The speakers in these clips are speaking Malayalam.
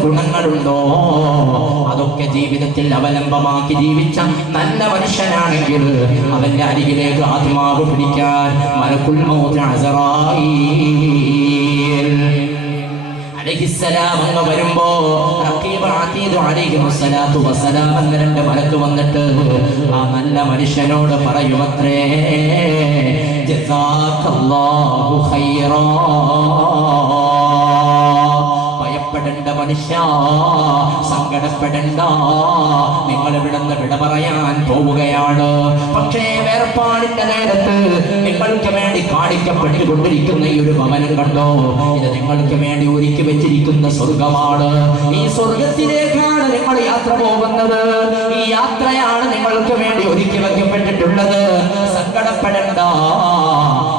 ഗുണങ്ങളുണ്ടോ അതൊക്കെ ജീവിതത്തിൽ അവലംബമാക്കി ജീവിച്ച നല്ല മനുഷ്യനാണെങ്കിൽ അവന്റെ അരികിലേക്ക് ആത്മാവ് പിടിക്കാൻ മലക്കുൽ മൗത്ത് അസറായീൽ അലൈഹിസ്സലാം അങ്ങ് വരുമ്പോ റഖീബ് അതീദ് അലൈഹിസ്സലാത്തു വസ്സലാം എന്ന രണ്ട് മലക്ക് വന്നിട്ട് ആ നല്ല മനുഷ്യനോട് പറയുമത്രേ ജസാക്കല്ലാഹു ഖൈറാ ഭയപ്പെടേണ്ട മനുഷ്യ സങ്കടപ്പെടേണ്ട നിങ്ങൾ ഇവിടുന്ന് വിട പറയാൻ പോവുകയാണ് പക്ഷേ വേർപാടിന്റെ നേരത്ത് നിങ്ങൾക്ക് വേണ്ടി കാണിക്കപ്പെട്ടുകൊണ്ടിരിക്കുന്ന ഈ ഒരു ഭവനം കണ്ടോ ഇത് നിങ്ങൾക്ക് വേണ്ടി ഒരുക്കി വെച്ചിരിക്കുന്ന സ്വർഗമാണ് ഈ സ്വർഗത്തിലേക്കാണ് നിങ്ങൾ യാത്ര പോകുന്നത് ഈ യാത്രയാണ് നിങ്ങൾക്ക് വേണ്ടി ഒരുക്കി വെക്കപ്പെട്ടിട്ടുള്ളത് സങ്കടപ്പെടേണ്ട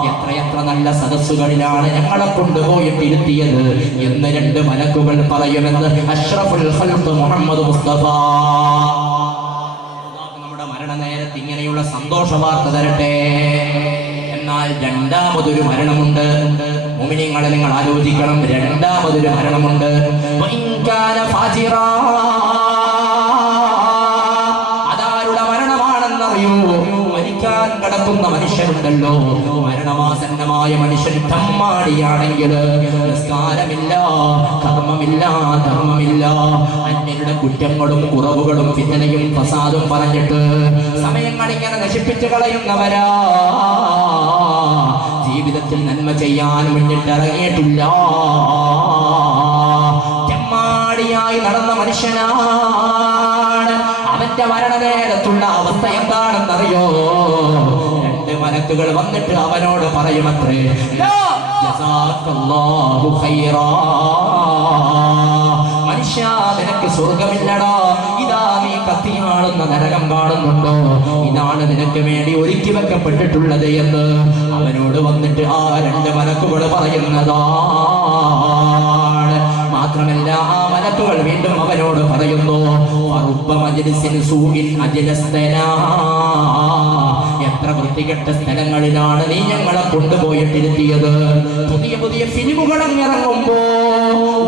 എത്രയെത്ര നല്ല സദസ്സുകളിലാണ് ഞങ്ങളെ കൊണ്ടുപോയിട്ട് ഇരുത്തിയത് എന്ന് രണ്ട് മലക്കുകൾ പറയുമെന്ന് അഷ്റഫുൽ ഖൽഖ് മുഹമ്മദ് മുസ്തഫ നമ്മുടെ മരണനേരത്ത് ഇങ്ങനെയുള്ള സന്തോഷ വാർത്ത തരട്ടെ എന്നാൽ രണ്ടാമതൊരു മരണമുണ്ട് മുഅ്മിനീങ്ങളെ നിങ്ങൾ ആലോചിക്കണം രണ്ടാമതൊരു മരണമുണ്ട് അതാരുടെ മരണമാണെന്നറിയോ മരിക്കാൻ കിടക്കുന്ന മനുഷ്യരുണ്ടല്ലോ മരണമാസന്നമായ മനുഷ്യൻ തമ്മാടിയാണെങ്കിൽ നിസ്കാരമില്ല കർമ്മമില്ല ധർമ്മമില്ല അന്യരുടെ കുറ്റങ്ങളും കുറവുകളും ഫിത്നയും ഫസാദും പറഞ്ഞിട്ട് സമയങ്ങൾ ഇങ്ങനെ നശിപ്പിച്ചു കളയുന്നവരാ ജീവിതത്തിൽ നന്മ ചെയ്യാൻ മുന്നിട്ടിറങ്ങിയിട്ടില്ല തെമ്മാടിയായി നടന്ന മനുഷ്യനാണ് അവന്റെ മരണനേരത്തുള്ള അവസ്ഥ എന്താണെന്നറിയോ രണ്ട് മലക്കുകൾ വന്നിട്ട് അവനോട് പറയുമത്രേ ജസാക്കല്ലാഹു ഖൈറാ മനുഷ്യ നിനക്ക് സ്വർഗമില്ലടാ ഇതാ നീ കത്തിയാളുന്ന നരകം കാണുന്നുണ്ടോ ഇതാണ് നിനക്ക് വേണ്ടി ഒരുക്കി വെക്കപ്പെട്ടിട്ടുള്ളത് എന്ന് അവനോട് വന്നിട്ട് ആ രണ്ട് മലക്കുകൾ പറയുന്നതാണ് മാത്രമല്ല ആ മലക്കുകൾ വീണ്ടും അവനോട് പറയുന്നു എത്ര വൃത്തികെട്ട സ്ഥലങ്ങളിലാണ് നീ ഞങ്ങളെ കൊണ്ടുപോയിട്ടിരുത്തിയത് പുതിയ പുതിയ ഫിലിമുകൾ ഇറങ്ങുമ്പോ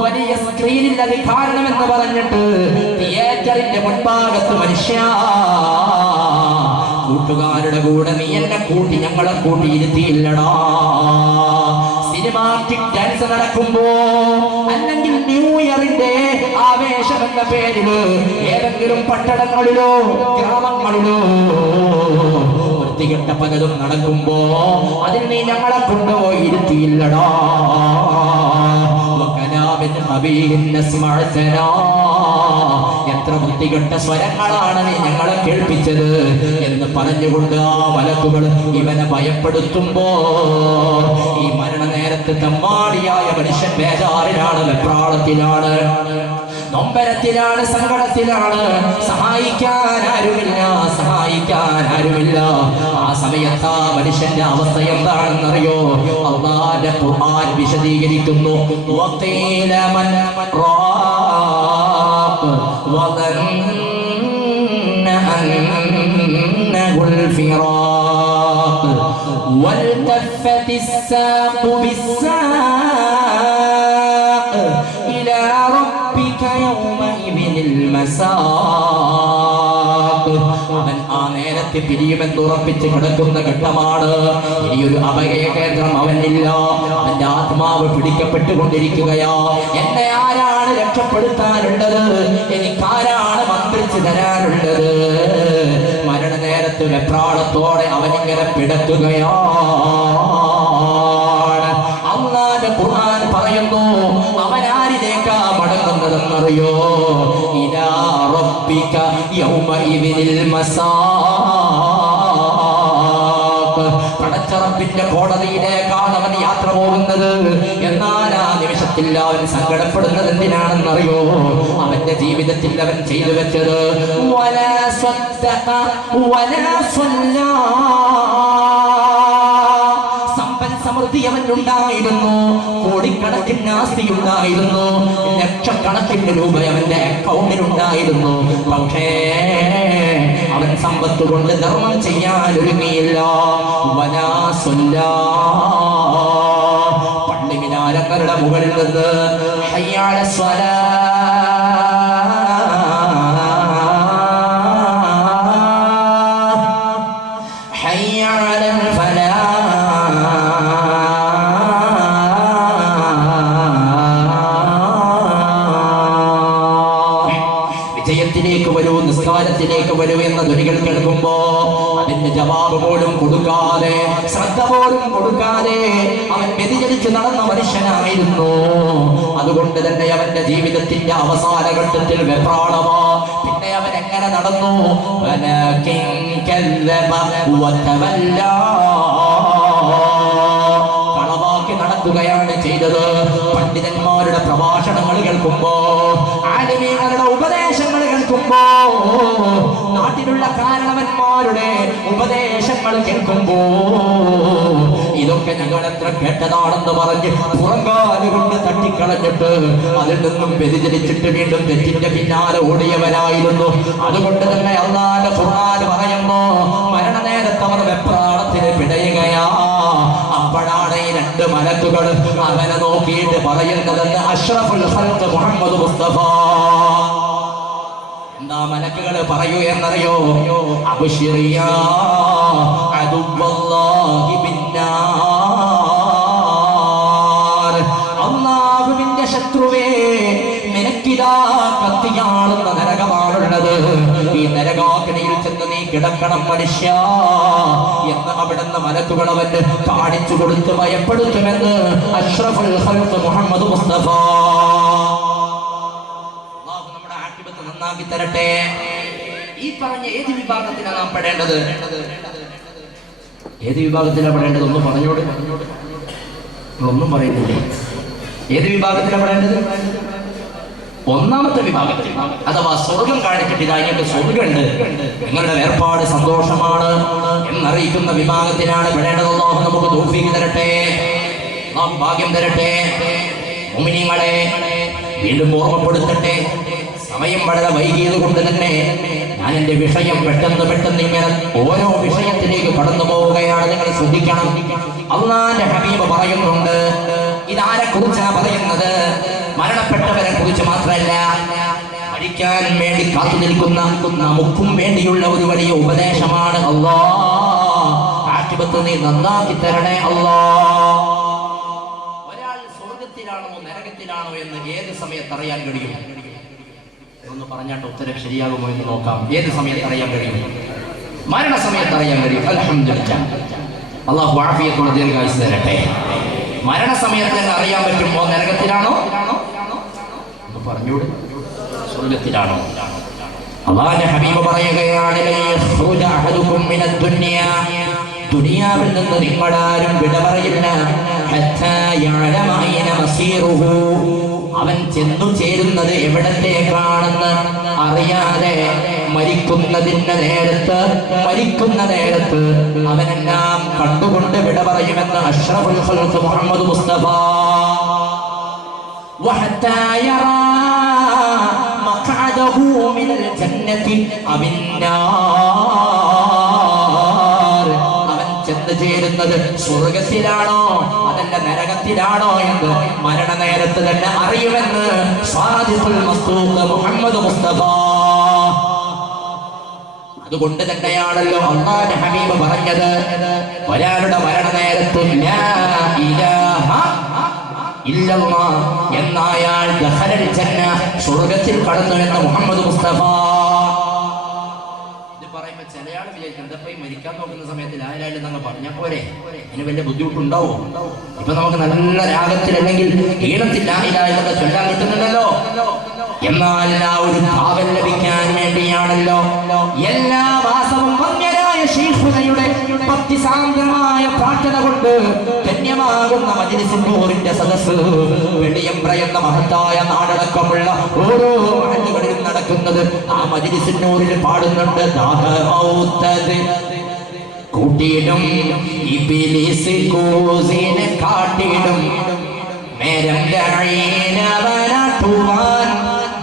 വലിയ സ്ക്രീനിൽ അത് കാരണമെന്ന് പറഞ്ഞിട്ട് തിയേറ്ററിന്റെ മുൻഭാഗത്ത് മനുഷ്യ കൂട്ടുകാരുടെ കൂടെ നീ എന്നെ കൂട്ടി ഞങ്ങളെ കൂട്ടിയിരുത്തിയില്ലടാ സിനിമാറ്റിക് ഡാൻസ് നടക്കുമ്പോ അല്ലെങ്കിൽ ന്യൂ ഇയറിന്റെ ആവേശം എന്ന പേരില് ഏതെങ്കിലും പട്ടണങ്ങളിലോ ഗ്രാമങ്ങളിലോ വൃത്തികെട്ട പലതും നടക്കുമ്പോ അതിൽ നീ ഞങ്ങളെ കൊണ്ടുപോയി ഇരുത്തിയില്ലടാ എത്ര വൃത്തികെട്ട സ്വരങ്ങളാണ് നീ ഞങ്ങളെ കേൾപ്പിച്ചത് എന്ന് പറഞ്ഞുകൊണ്ട് ആ മലക്കുകൾ ഇവനെ ഭയപ്പെടുത്തുമ്പോ ഈ മരണനേരത്ത് തമ്മാടിയായ മനുഷ്യൻ ബേജാറിലാണ് വെപ്രാളത്തിലാണ് നൊമ്പരത്തിലാണ് സങ്കടത്തിലാണ് സഹായിക്കാൻ ആരുമില്ല ആ സമയത്ത് ആ മനുഷ്യന്റെ അവസ്ഥ എന്താണെന്നറിയോ അല്ലാഹുവിന്റെ ഖുർആൻ വിശദീകരിക്കുന്നു വഖീല മൻ റാഖ് വദന്ന അന്നഹുൽ ഫിറാഖ് വൽതഫത്തിസ് സാഖു ബിസ്സാഖ് ഇലാ റബ്ബിക യൗമഇദിൻ മസാഖ് അവൻ ആ നേരത്തെ പിരിയുമെന്ന് ഉറപ്പിച്ച് കിടക്കുന്ന ഘട്ടമാണ് ഇനിയൊരു അഭയ കേന്ദ്രം അവനില്ല അവന്റെ ആത്മാവ് പിടിക്കപ്പെട്ടുകൊണ്ടിരിക്കുകയാ എന്നെ ആരാണ് രക്ഷപ്പെടുത്താനുള്ളത് എനിക്കാരാണ് മന്ത്രിച്ചു തരാനുള്ളത് മരണനേരത്ത് വെപ്രാളത്തോടെ അവനിങ്ങനെ പിടക്കുകയാണ് അല്ലാഹുവിന്റെ ഖുർആൻ പറയുന്നു അവനാരിലേക്കാ മടങ്ങുന്നതെന്നറിയോ ഇലാ റബ്ബിക യൗമഇദിൽ മസാഖ് പടച്ചറപ്പിന്റെ കോടതിയിലേക്കാണ് അവൻ യാത്ര പോകുന്നത് എന്നാൽ ആ നിമിഷത്തിൽ അവൻ സങ്കടപ്പെടുന്നത് എന്തിനാണെന്നറിയോ അവന്റെ ജീവിതത്തിൽ അവൻ ചെയ്തു വെച്ചത് വലാ സ്വദ്ദഖ വലാ സ്വല്ലാ സമൃദ്ധി അവനുണ്ടായിരുന്നു കോടിക്കണക്കിന് ആസ്തി ഉണ്ടായിരുന്നു ലക്ഷക്കണക്കിന് രൂപ അവന്റെ അക്കൗണ്ടിലുണ്ടായിരുന്നു പക്ഷേ അവൻ സമ്പത്ത് കൊണ്ട് ധർമ്മം ചെയ്യാൻ ഒരുങ്ങിയില്ല പള്ളി മിനാരങ്ങളുടെ മുകളിൽ നിന്ന് ഹയ്യ അലസ്സലാ വരൂ, നിസ്കാരത്തിലേക്ക് വരൂ എന്ന ധ്വനികൾ കേൾക്കുമ്പോ അതിന്റെ ജവാബ് പോലും കൊടുക്കാതെ, ശ്രദ്ധ പോലും കൊടുക്കാതെ അവൻ വ്യതിചലിച്ച് നടന്ന മനുഷ്യനായിരുന്നു. അതുകൊണ്ട് തന്നെ അവന്റെ ജീവിതത്തിന്റെ അവസാന ഘട്ടത്തിൽ വെപ്രാളമാ. പിന്നെ അവൻ എങ്ങനെ നടന്നു? കളവാക്കി നടക്കുകയാണ് ചെയ്തത്. പണ്ഡിതന്മാരുടെ പ്രഭാഷണങ്ങൾ കേൾക്കുമ്പോ, ആലിമീങ്ങളുടെ ഉപദേശങ്ങൾ കേൾക്കുമ്പോ, നാട്ടിലുള്ള കാരണവന്മാരുടെ ഉപദേശങ്ങൾ കേൾക്കുമ്പോ, ഇതൊക്കെ ഞങ്ങൾ എത്ര കേട്ടതാണെന്ന് പറഞ്ഞ് പുറങ്കാലുകൊണ്ട് തട്ടിക്കളഞ്ഞിട്ട് അതിൽ നിന്നും വ്യതിചലിച്ചിട്ട് വീണ്ടും തെറ്റിന്റെ പിന്നാലെ ഓടിയവരായിരുന്നു. അതുകൊണ്ട് തന്നെ അല്ലാഹുവിന്റെ ഖുർആൻ പറയുന്നു, മരണനേരത്ത് അവർ വെപ്രാളത്തിന് പിടയുകയാ. അപ്പോഴാണ് ഈ രണ്ട് മലക്കുകൾ അവനെ നോക്കിയിട്ട് പറയുന്നതെന്ന് അഷ്റഫുൽ ഖൽഖ് മുഹമ്മദ് മുസ്തഫ. എന്താ മലക്കുകൾ പറയൂ എന്നറിയോ? അബ്ശിറിയാ അദുവല്ലാഹി ബിന്നാർ. അല്ലാഹുവിന്റെ ശത്രുവേ, നിനക്കിതാ കത്തിയാളുന്ന നരകമാണുള്ളത്. ഈ നരകാഗ്നിയിൽ ചെന്ന് നീ കിടക്കണം മനുഷ്യ എന്ന് അവിടുന്ന് മലക്കുകൾ അവന് കാണിച്ചു കൊടുത്ത് ഭയപ്പെടുത്തുമെന്ന് അഷ്റഫുൽ ഖൽഖ് മുഹമ്മദ് മുസ്തഫ. നമ്മുടെ ആഖിബത്ത് നന്നാക്കി തരട്ടെ. ഈ പറഞ്ഞ ഏത് വിഭാഗത്തിലാണ് നാം പെടേണ്ടത്? ഏത് വിഭാഗത്തിലാണ് പെടേണ്ടത്? ഒന്ന് പറഞ്ഞോട്. ഒന്നും പറയുന്നില്ലേ? ഏത് വിഭാഗത്തിലാണ് പെടേണ്ടത്? ഒന്നാമത്തെ വിഭാഗത്തിൽ, അഥവാ സ്വർഗം കാണിച്ചിട്ട് കഴിഞ്ഞിട്ട് സ്വർഗമുണ്ട്, നിങ്ങളുടെ ഏർപ്പാട് സന്തോഷമാണ് എന്നറിയിക്കുന്ന വിഭാഗത്തിലാണ് പെടേണ്ടത്. അല്ലാഹു നമുക്ക് തൗഫീഖ് തരട്ടെ, നാം ഭാഗ്യം തരട്ടെ. മുഅ്മിനീങ്ങളെ വീണ്ടും ഓർമ്മപ്പെടുത്തട്ടെ. സമയം വളരെ വൈകിയത് കൊണ്ട് തന്നെ ഞാൻ എന്റെ വിഷയം പെട്ടെന്ന് ഇങ്ങനെ ഓരോ വിഷയത്തിലേക്ക് കടന്നു പോവുകയാണ്. നിങ്ങൾ ശ്രദ്ധിക്കണം. അല്ലാഹുവിന്റെ ഹബീബ് പറയുന്നുണ്ട്, ഇതാരെ കുറിച്ചാണ് പറയുന്നത്? മരണപ്പെട്ടവരെ കുറിച്ച് മാത്രമല്ല, മരിക്കാൻ വേണ്ടി കാത്തു നിൽക്കുന്ന നമുക്കും വേണ്ടിയുള്ള ഒരു വലിയ ഉപദേശമാണ്. ആഖിബത്ത് നീ നന്നാക്കി തരണേ അല്ലാ. ഒരാൾ സ്വർഗത്തിലാണോ നരകത്തിലാണോ എന്ന് ഏത് സമയത്ത് അറിയാൻ കഴിയും? ഒന്ന് പറഞ്ഞാട്ട് ഉത്തരം ശരിയാകുമോ എന്ന് നോക്കാം. ഏത് സമയത്ത് അറിയാൻ കഴിയും? മരണസമയത്ത് അറിയാൻ കഴിയും. അൽഹംദുലില്ലാഹ്, അല്ലാഹു ആഫിയത്തോടെ ദീർഘായുസ്സ് തരട്ടെ. മരണസമയത്ത് തന്നെ അറിയാൻ പറ്റുമോ നരകത്തിലാണോ? പറഞ്ഞൂടെ, സ്വർഗത്തിലാണോ? അല്ലാഹുവിന്റെ ഹബീബ് പറയുകയാണ്, ദുനിയാവിൽ നിന്ന് നിങ്ങളാരും വിട പറയില്ല. അവൻ ചെന്നു ചേരുന്നത് എവിടത്തേക്കാണെന്ന് അറിയാതെ മരിക്കുന്ന നേരത്ത് അവനെല്ലാം കണ്ടുകൊണ്ട് വിട പറയുമെന്ന് അഷ്റഫുൽ ഖൽഖ് മുഹമ്മദ് മുസ്തഫ. وحتى يرى مقعده من الجنة أو النار. അവൻ ചെന്ന് ചേരുന്നത് സ്വർഗത്തിലാണോ അതല്ല നരകത്തിലാണോ എന്ന് മരണനേരത്ത് തന്നെ അറിയുമെന്ന് സാദിഖുൽ മസ്ദൂഖ് മുഹമ്മദ് മുസ്തഫ. അതുകൊണ്ട് തന്നെയാണല്ലോ അല്ലാഹുവിന്റെ ഹബീബ് പറഞ്ഞത്, ഒരാളുടെ മരണനേരത്ത് ലാ ഇലാഹ ഇല്ലല്ലാഹ് എന്നായാൽ ദഖലൽ ജന്ന, സ്വർഗ്ഗത്തിൽ കടന്നു എന്ന് മുഹമ്മദ് മുസ്തഫ. ഇത് പറയുമ്പോൾ ചില ആൾ വിചാരിക്കും, എന്താ ഈ മരിക്കാൻ നോക്കുന്ന സമയത്ത് ലാ ഇലാഹ ഇല്ലല്ലാഹ് പറഞ്ഞാൽ പോരെ, അതിന് വലിയ ബുദ്ധിമുട്ടുണ്ടാവോ? ഇപ്പൊ നമുക്ക് നല്ല രാഗത്തിൽ അല്ലെങ്കിൽ ഈണത്തിൽ ലാ ഇലാഹ ഇല്ലല്ലാഹ് ചൊല്ലാൻ കിട്ടുന്നുണ്ടല്ലോ. എന്നാൽ ആ ഒരു ഭാവം ലഭിക്കാൻ വേണ്ടിയാണല്ലോ എല്ലാ മാസവും വന്യരായ ശൈഖുനയുടെ ഭക്തിസാന്ദ്രമായ പ്രാർത്ഥന കൊണ്ട് ധന്യമാകുന്ന മജ്‌ലിസുൻ നൂറിന്റെ സദസ്സ് വെളിയമ്പ്ര എന്ന മഹത്തായ നാടടക്കമുള്ള ഓരോ മഹല്ലുകളിലും നടക്കുന്നത്. ആ മജ്‌ലിസുൻ നൂറിൽ പാടുന്നുണ്ട്, ദാഹമൗത്തത് കൂട്ടിയിടും ഇബ്ലീസ് കൂസിനെ കാട്ടിടും നേരം ലഈനവനാട്ടുവാൻ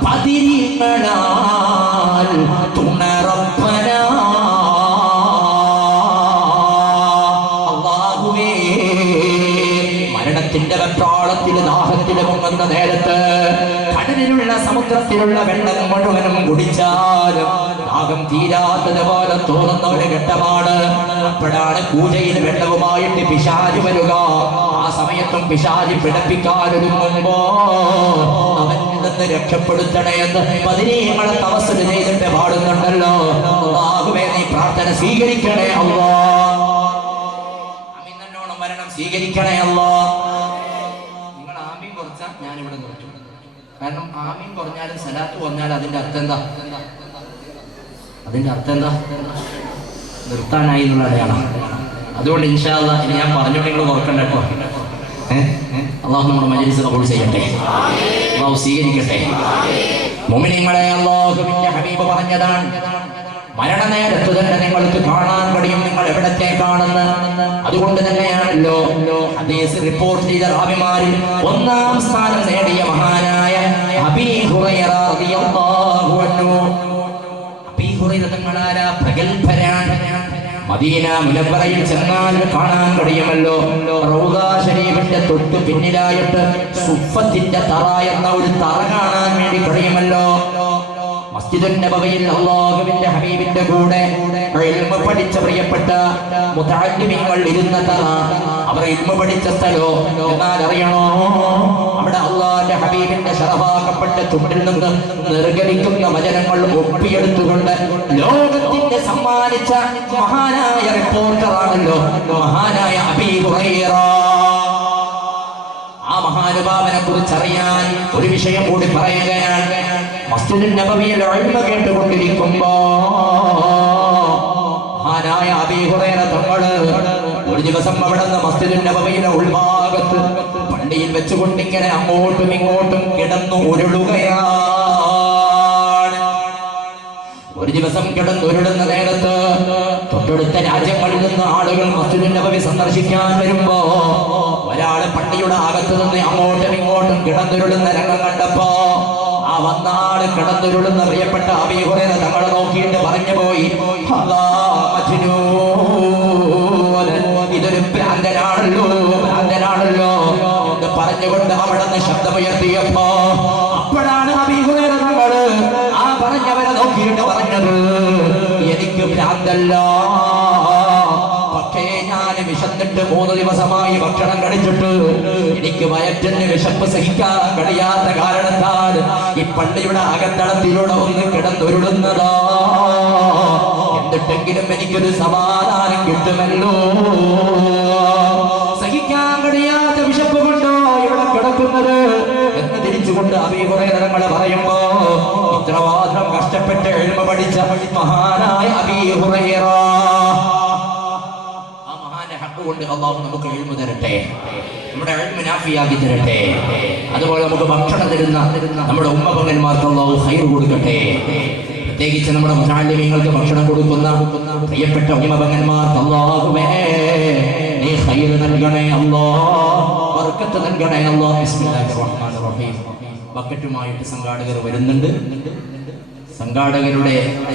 ബദിരിങ്ങളാൽ തുണറപ്പന. അല്ലാഹുവേ, മരണത്തിന്റെ വെപ്രാളത്തിൽ ദാഹത്തിൽ മുങ്ങുന്ന നേരത്ത് കടലിലുള്ള സമുദ്രത്തിലുള്ള വെള്ളം മുഴുവനും കുടിച്ചാലും ദാഹം തീരാത്തതുപോലെ തോന്നുന്ന ഒരു ഘട്ടമാണ്. അപ്പോഴാണ് പൂജയിൽ വെള്ളവുമായിട്ട് പിശാച് വരിക. ആ സമയത്തും പിശാച് പിടപ്പിക്കാനൊരുങ്ങുമ്പോ അവന്റെ നിന്ന് രക്ഷപ്പെടുത്തണേ എന്ന് പതിനീയങ്ങളെ തവസ്സുൽ ചെയ്തിട്ട് പാടുന്നുണ്ടല്ലോ. അല്ലാഹുവേ നീ പ്രാർത്ഥന സ്വീകരിക്കണേ അല്ലാഹ്. ആമീൻ എന്നോണം മരണം സ്വീകരിക്കണേ അല്ലാഹ്. നിങ്ങൾ ആമീൻ കുറച്ചാൽ ഞാനിവിടെ നിർത്തും. കാരണം ആമീൻ കുറഞ്ഞാലും സലാത്ത് കുറഞ്ഞാലും അതിന്റെ അർത്ഥം എന്താ? അതിന്റെ അർത്ഥം എന്താ? നിർത്താനായി എന്നുള്ള അടയാളം. അതുകൊണ്ട് ഇൻഷാ അല്ലാഹ് ഇനി ഞാൻ പറഞ്ഞോണ്ട് നിങ്ങൾ ഓർക്കണ്ട കേട്ടോ. അള്ളാഹു നമ്മുടെ മജ്‌ലിസ് ഖബൂൽ ചെയ്യട്ടെ, അള്ളാഹു സ്വീകരിക്കട്ടെ. മുഅ്മിനീങ്ങളെ, അല്ലാഹുവിന്റെ ഹബീബ് പറഞ്ഞതാണ്, മരണനേരത്ത് തന്നെ നിങ്ങൾക്ക് കാണാൻ കഴിയും നിങ്ങൾ എവിടത്തേക്കാണെന്ന്. അതുകൊണ്ട് തന്നെയാണല്ലോ ഹദീസ് റിപ്പോർട്ട് ചെയ്ത റാവിമാരിൽ ഒന്നാം സ്ഥാനം നേടിയ മഹാനായ അബീ ഹുറൈറ റളിയല്ലാഹു അൻഹു. അബീ ഹുറൈറ തങ്ങളാരാ? പ്രഗൽഭരാണ്. മദീന മുനവ്വറയിൽ ചെന്നാൽ കാണാൻ കഴിയുമല്ലോ, റൗദ ശരീഫിന്റെ തൊട്ട് പിന്നിലായിട്ട് സുഫത്തിന്റെ തറ എന്ന ഒരു തറ കാണാൻ വേണ്ടി കഴിയുമല്ലോ. മസ്ജിദുൻ നബവിയിൽ അല്ലാഹുവിന്റെ ഹബീബിന്റെ കൂടെ ഇൽമ പഠിച്ച പ്രിയപ്പെട്ട മുതഅല്ലിമീങ്ങൾ ഇരുന്ന തറ, അവർ ഇൽമ പഠിച്ച സ്ഥലോ. എന്നാൽ അറിയണോ, അവിടെ അല്ലാഹുവിന്റെ ഹബീബിന്റെ ശറഫാക്കപ്പെട്ട ചുണ്ടിൽ നിന്ന് നിർഗമിക്കുന്ന വചനങ്ങൾ ഒപ്പിയെടുത്തുകൊണ്ട് ലോകത്തിന്റെ സമ്മാനിച്ച മഹാനായ റിപ്പോർട്ടറാണല്ലോ മഹാനായ അബീ ഹുറൈറ. ആ മഹാനുഭാവനെ കുറിച്ച് അറിയാൻ ഒരു വിഷയം കൂടി പറയുകയാണ്. മസ്ജിദുൻ നബവിയിൽ ഇൽമ കേട്ടുകൊണ്ടിരിക്കുമ്പോ മഹാനായ അബീ ഹുറൈറ തങ്ങള് ഒരു ദിവസം അവിടെ നിന്ന് മസ്ജിദുൻ നബവിയുടെ ഉൾഭാഗത്ത് പള്ളിയിൽ വെച്ചുകൊണ്ട് ഇങ്ങനെ അങ്ങോട്ടും ഇങ്ങോട്ടും കിടന്നു ഉരുളുകയാണ്. ഒരു ദിവസം കിടന്നുരുളുന്ന നേരത്ത് തൊട്ടടുത്ത രാജ്യങ്ങളിൽ നിന്ന് ആളുകൾ മസ്ജിദുൻ നബവി സന്ദർശിക്കാൻ വരുമ്പോ ഒരാള് പള്ളിയുടെ അകത്ത് നിന്ന് അങ്ങോട്ടും ഇങ്ങോട്ടും കിടന്നുരുളുന്ന രംഗം കണ്ടപ്പോ ആ വന്ന ആള് കിടന്നുരുളുന്ന പ്രിയപ്പെട്ട അബീ ഹുറൈറ തങ്ങളെ നോക്കിയിട്ട് പറഞ്ഞു പോയി, ഇതൊരു ഭ്രാന്തനാണല്ലോ, ഭ്രാന്തനാണല്ലോ എന്ന് പറഞ്ഞുകൊണ്ട് അവിടെ നിന്ന് ശബ്ദമുയർത്തിയപ്പോ അപ്പോഴാണ് അബീ ഹുറൈറ തങ്ങള് ആ പറഞ്ഞവരെ നോക്കിയിട്ട് പറഞ്ഞത്, എനിക്ക് ഭ്രാന്തല്ല, പക്ഷേ ഞാൻ വിശന്നിട്ട് 3 ദിവസമായി ഭക്ഷണം കഴിച്ചിട്ട് എനിക്ക് വയറ്റിന് വിശപ്പ് സഹിക്കാൻ കഴിയാത്ത കാരണത്താൽ ഈ പള്ളിയുടെ അകത്തളത്തിലൂടെ ഒന്ന് കിടന്നുരുളുന്നതാ. എന്നിട്ടെങ്കിലും എനിക്കൊരു സമാധാനം കിട്ടുമല്ലോ. സഹിക്കാൻ കഴിയാത്ത വിശപ്പ് കൊണ്ടോ ഇവിടെ കിടക്കുന്നത് എന്ന് തിരിച്ചുകൊണ്ട് അബീ ഹുറൈറ തങ്ങൾ പറയുമ്പോ ഇത്രമാത്രം കഷ്ടപ്പെട്ട് ഇൽമ പഠിച്ച മഹാനായ അബീ ഹുറൈറ, ആ മഹാന്റെ ഹഖ് കൊണ്ട് അല്ലാഹു നമുക്ക് ഇൽമ തരട്ടെ, നമ്മുടെ ഇൽമ നാഫിയാക്കി തരട്ടെ. അതുപോലെ നമുക്ക് ഭക്ഷണം തരുന്ന നമ്മുടെ ഉമ്മപങ്ങന്മാർക്ക് അല്ലാഹു ഖൈർ കൊടുക്കട്ടെ. പ്രത്യേകിച്ച് നമ്മുടെ മുതഅല്ലിമീങ്ങൾക്ക് ഭക്ഷണം കൊടുക്കുന്ന പ്രിയപ്പെട്ട ഉമ്മപങ്ങന്മാർക്ക് അല്ലാഹുവേ നീ ഖൈർ നൽകണേ അല്ലാഹ്, ബർക്കത്ത് നൽകണേ അല്ലാഹ്. ബിസ്മില്ലാഹിർ റഹ്മാനിർ റഹീം. ബക്കറ്റുമായിട്ട് സംഘാടകർ വരുന്നുണ്ട്.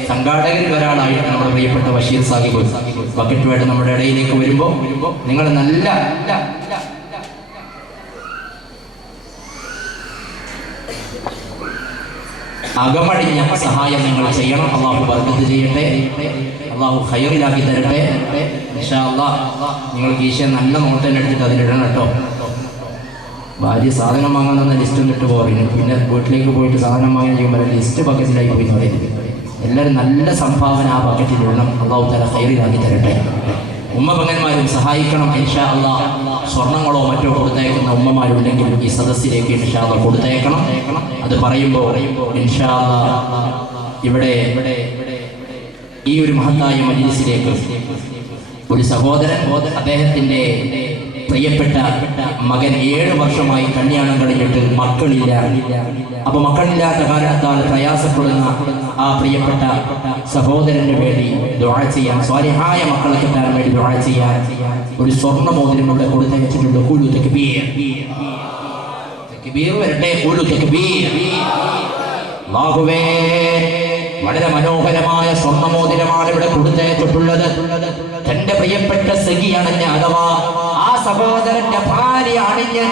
സംഘാടകരിൽ ഒരാളായിട്ട് നമ്മുടെ പ്രിയപ്പെട്ട ബഷീർ സാഹിബ് ബക്കറ്റുമായിട്ട് നമ്മുടെ ഇടയിലേക്ക് വരുമ്പോൾ നിങ്ങൾ നല്ല അകമടിഞ്ഞ സഹായം നിങ്ങൾ ചെയ്യണം. അള്ളാഹു ബർക്കത്ത് ചെയ്യട്ടെ, അള്ളാഹു ഖൈറിലാക്കി തരട്ടെ. ഇൻഷാ അല്ലാഹ് നിങ്ങൾക്ക് ഈശോ നല്ല നോട്ടം എടുത്തിട്ട് അതിലിടണം കേട്ടോ. ഭാര്യ സാധനം വാങ്ങാൻ ലിസ്റ്റ് ഇട്ട് പോകുന്നു, പിന്നെ വീട്ടിലേക്ക് പോയിട്ട് സാധനം വാങ്ങാൻ ചെയ്യുമ്പോൾ ലിസ്റ്റ് ബക്കറ്റിലായി പോയി എന്ന് പറയുന്നത്. എല്ലാവരും നല്ല സംഭാവന ആ ബക്കറ്റിലിടണം. അള്ളാഹു തആല ഖൈറിലാക്കി തരട്ടെ. ഉമ്മപങ്ങന്മാരും സഹായിക്കണം ഇൻഷാ അല്ലാഹ്. സ്വർണ്ണങ്ങളോ മറ്റോ കൊടുത്തയക്കുന്ന ഉമ്മമാരുണ്ടെങ്കിൽ ഈ സദസ്സിലേക്ക് ഇൻഷാ അല്ലാഹ് കൊടുത്തയക്കണം. അത് പറയുമ്പോൾ ഇൻഷാ അല്ലാഹ് ഇവിടെ ഈ ഒരു മഹത്തായ മജ്‌ലിസിലേക്ക് ഒരു സഹോദരൻ അദ്ദേഹത്തിന്റെ പ്രിയപ്പെട്ട മകൻ 7 വർഷമായി കല്യാണം കഴിഞ്ഞിട്ട് മക്കളില്ല. അപ്പൊ മക്കളില്ലാത്ത കാരണത്താൽ പ്രയാസപ്പെടുന്ന ആ പ്രിയപ്പെട്ട സഹോദരന് വേണ്ടി ദുആ ചെയ്യാൻ, സ്വാലിഹായ മക്കളെ കിട്ടാൻ വേണ്ടി ദുആ ചെയ്യാൻ ഒരു സ്വർണ്ണ മോതിരം ഇവിടെ കൊടുത്തയച്ചിട്ടുണ്ട്. ഖുലു തക്ബീർ, തക്ബീർ വരട്ടെ, ഖുലു തക്ബീർ. അല്ലാഹുവേ, വളരെ മനോഹരമായ സ്വർണ്ണമോതിരമാണ് ഇവിടെ കൊടുത്തയച്ചിട്ടുള്ളത്. തന്റെ പ്രിയപ്പെട്ട സഖി അണിഞ്ഞ അഥവാ ആ സഹോദരന്റെ ഭാര്യ അണിഞ്ഞ്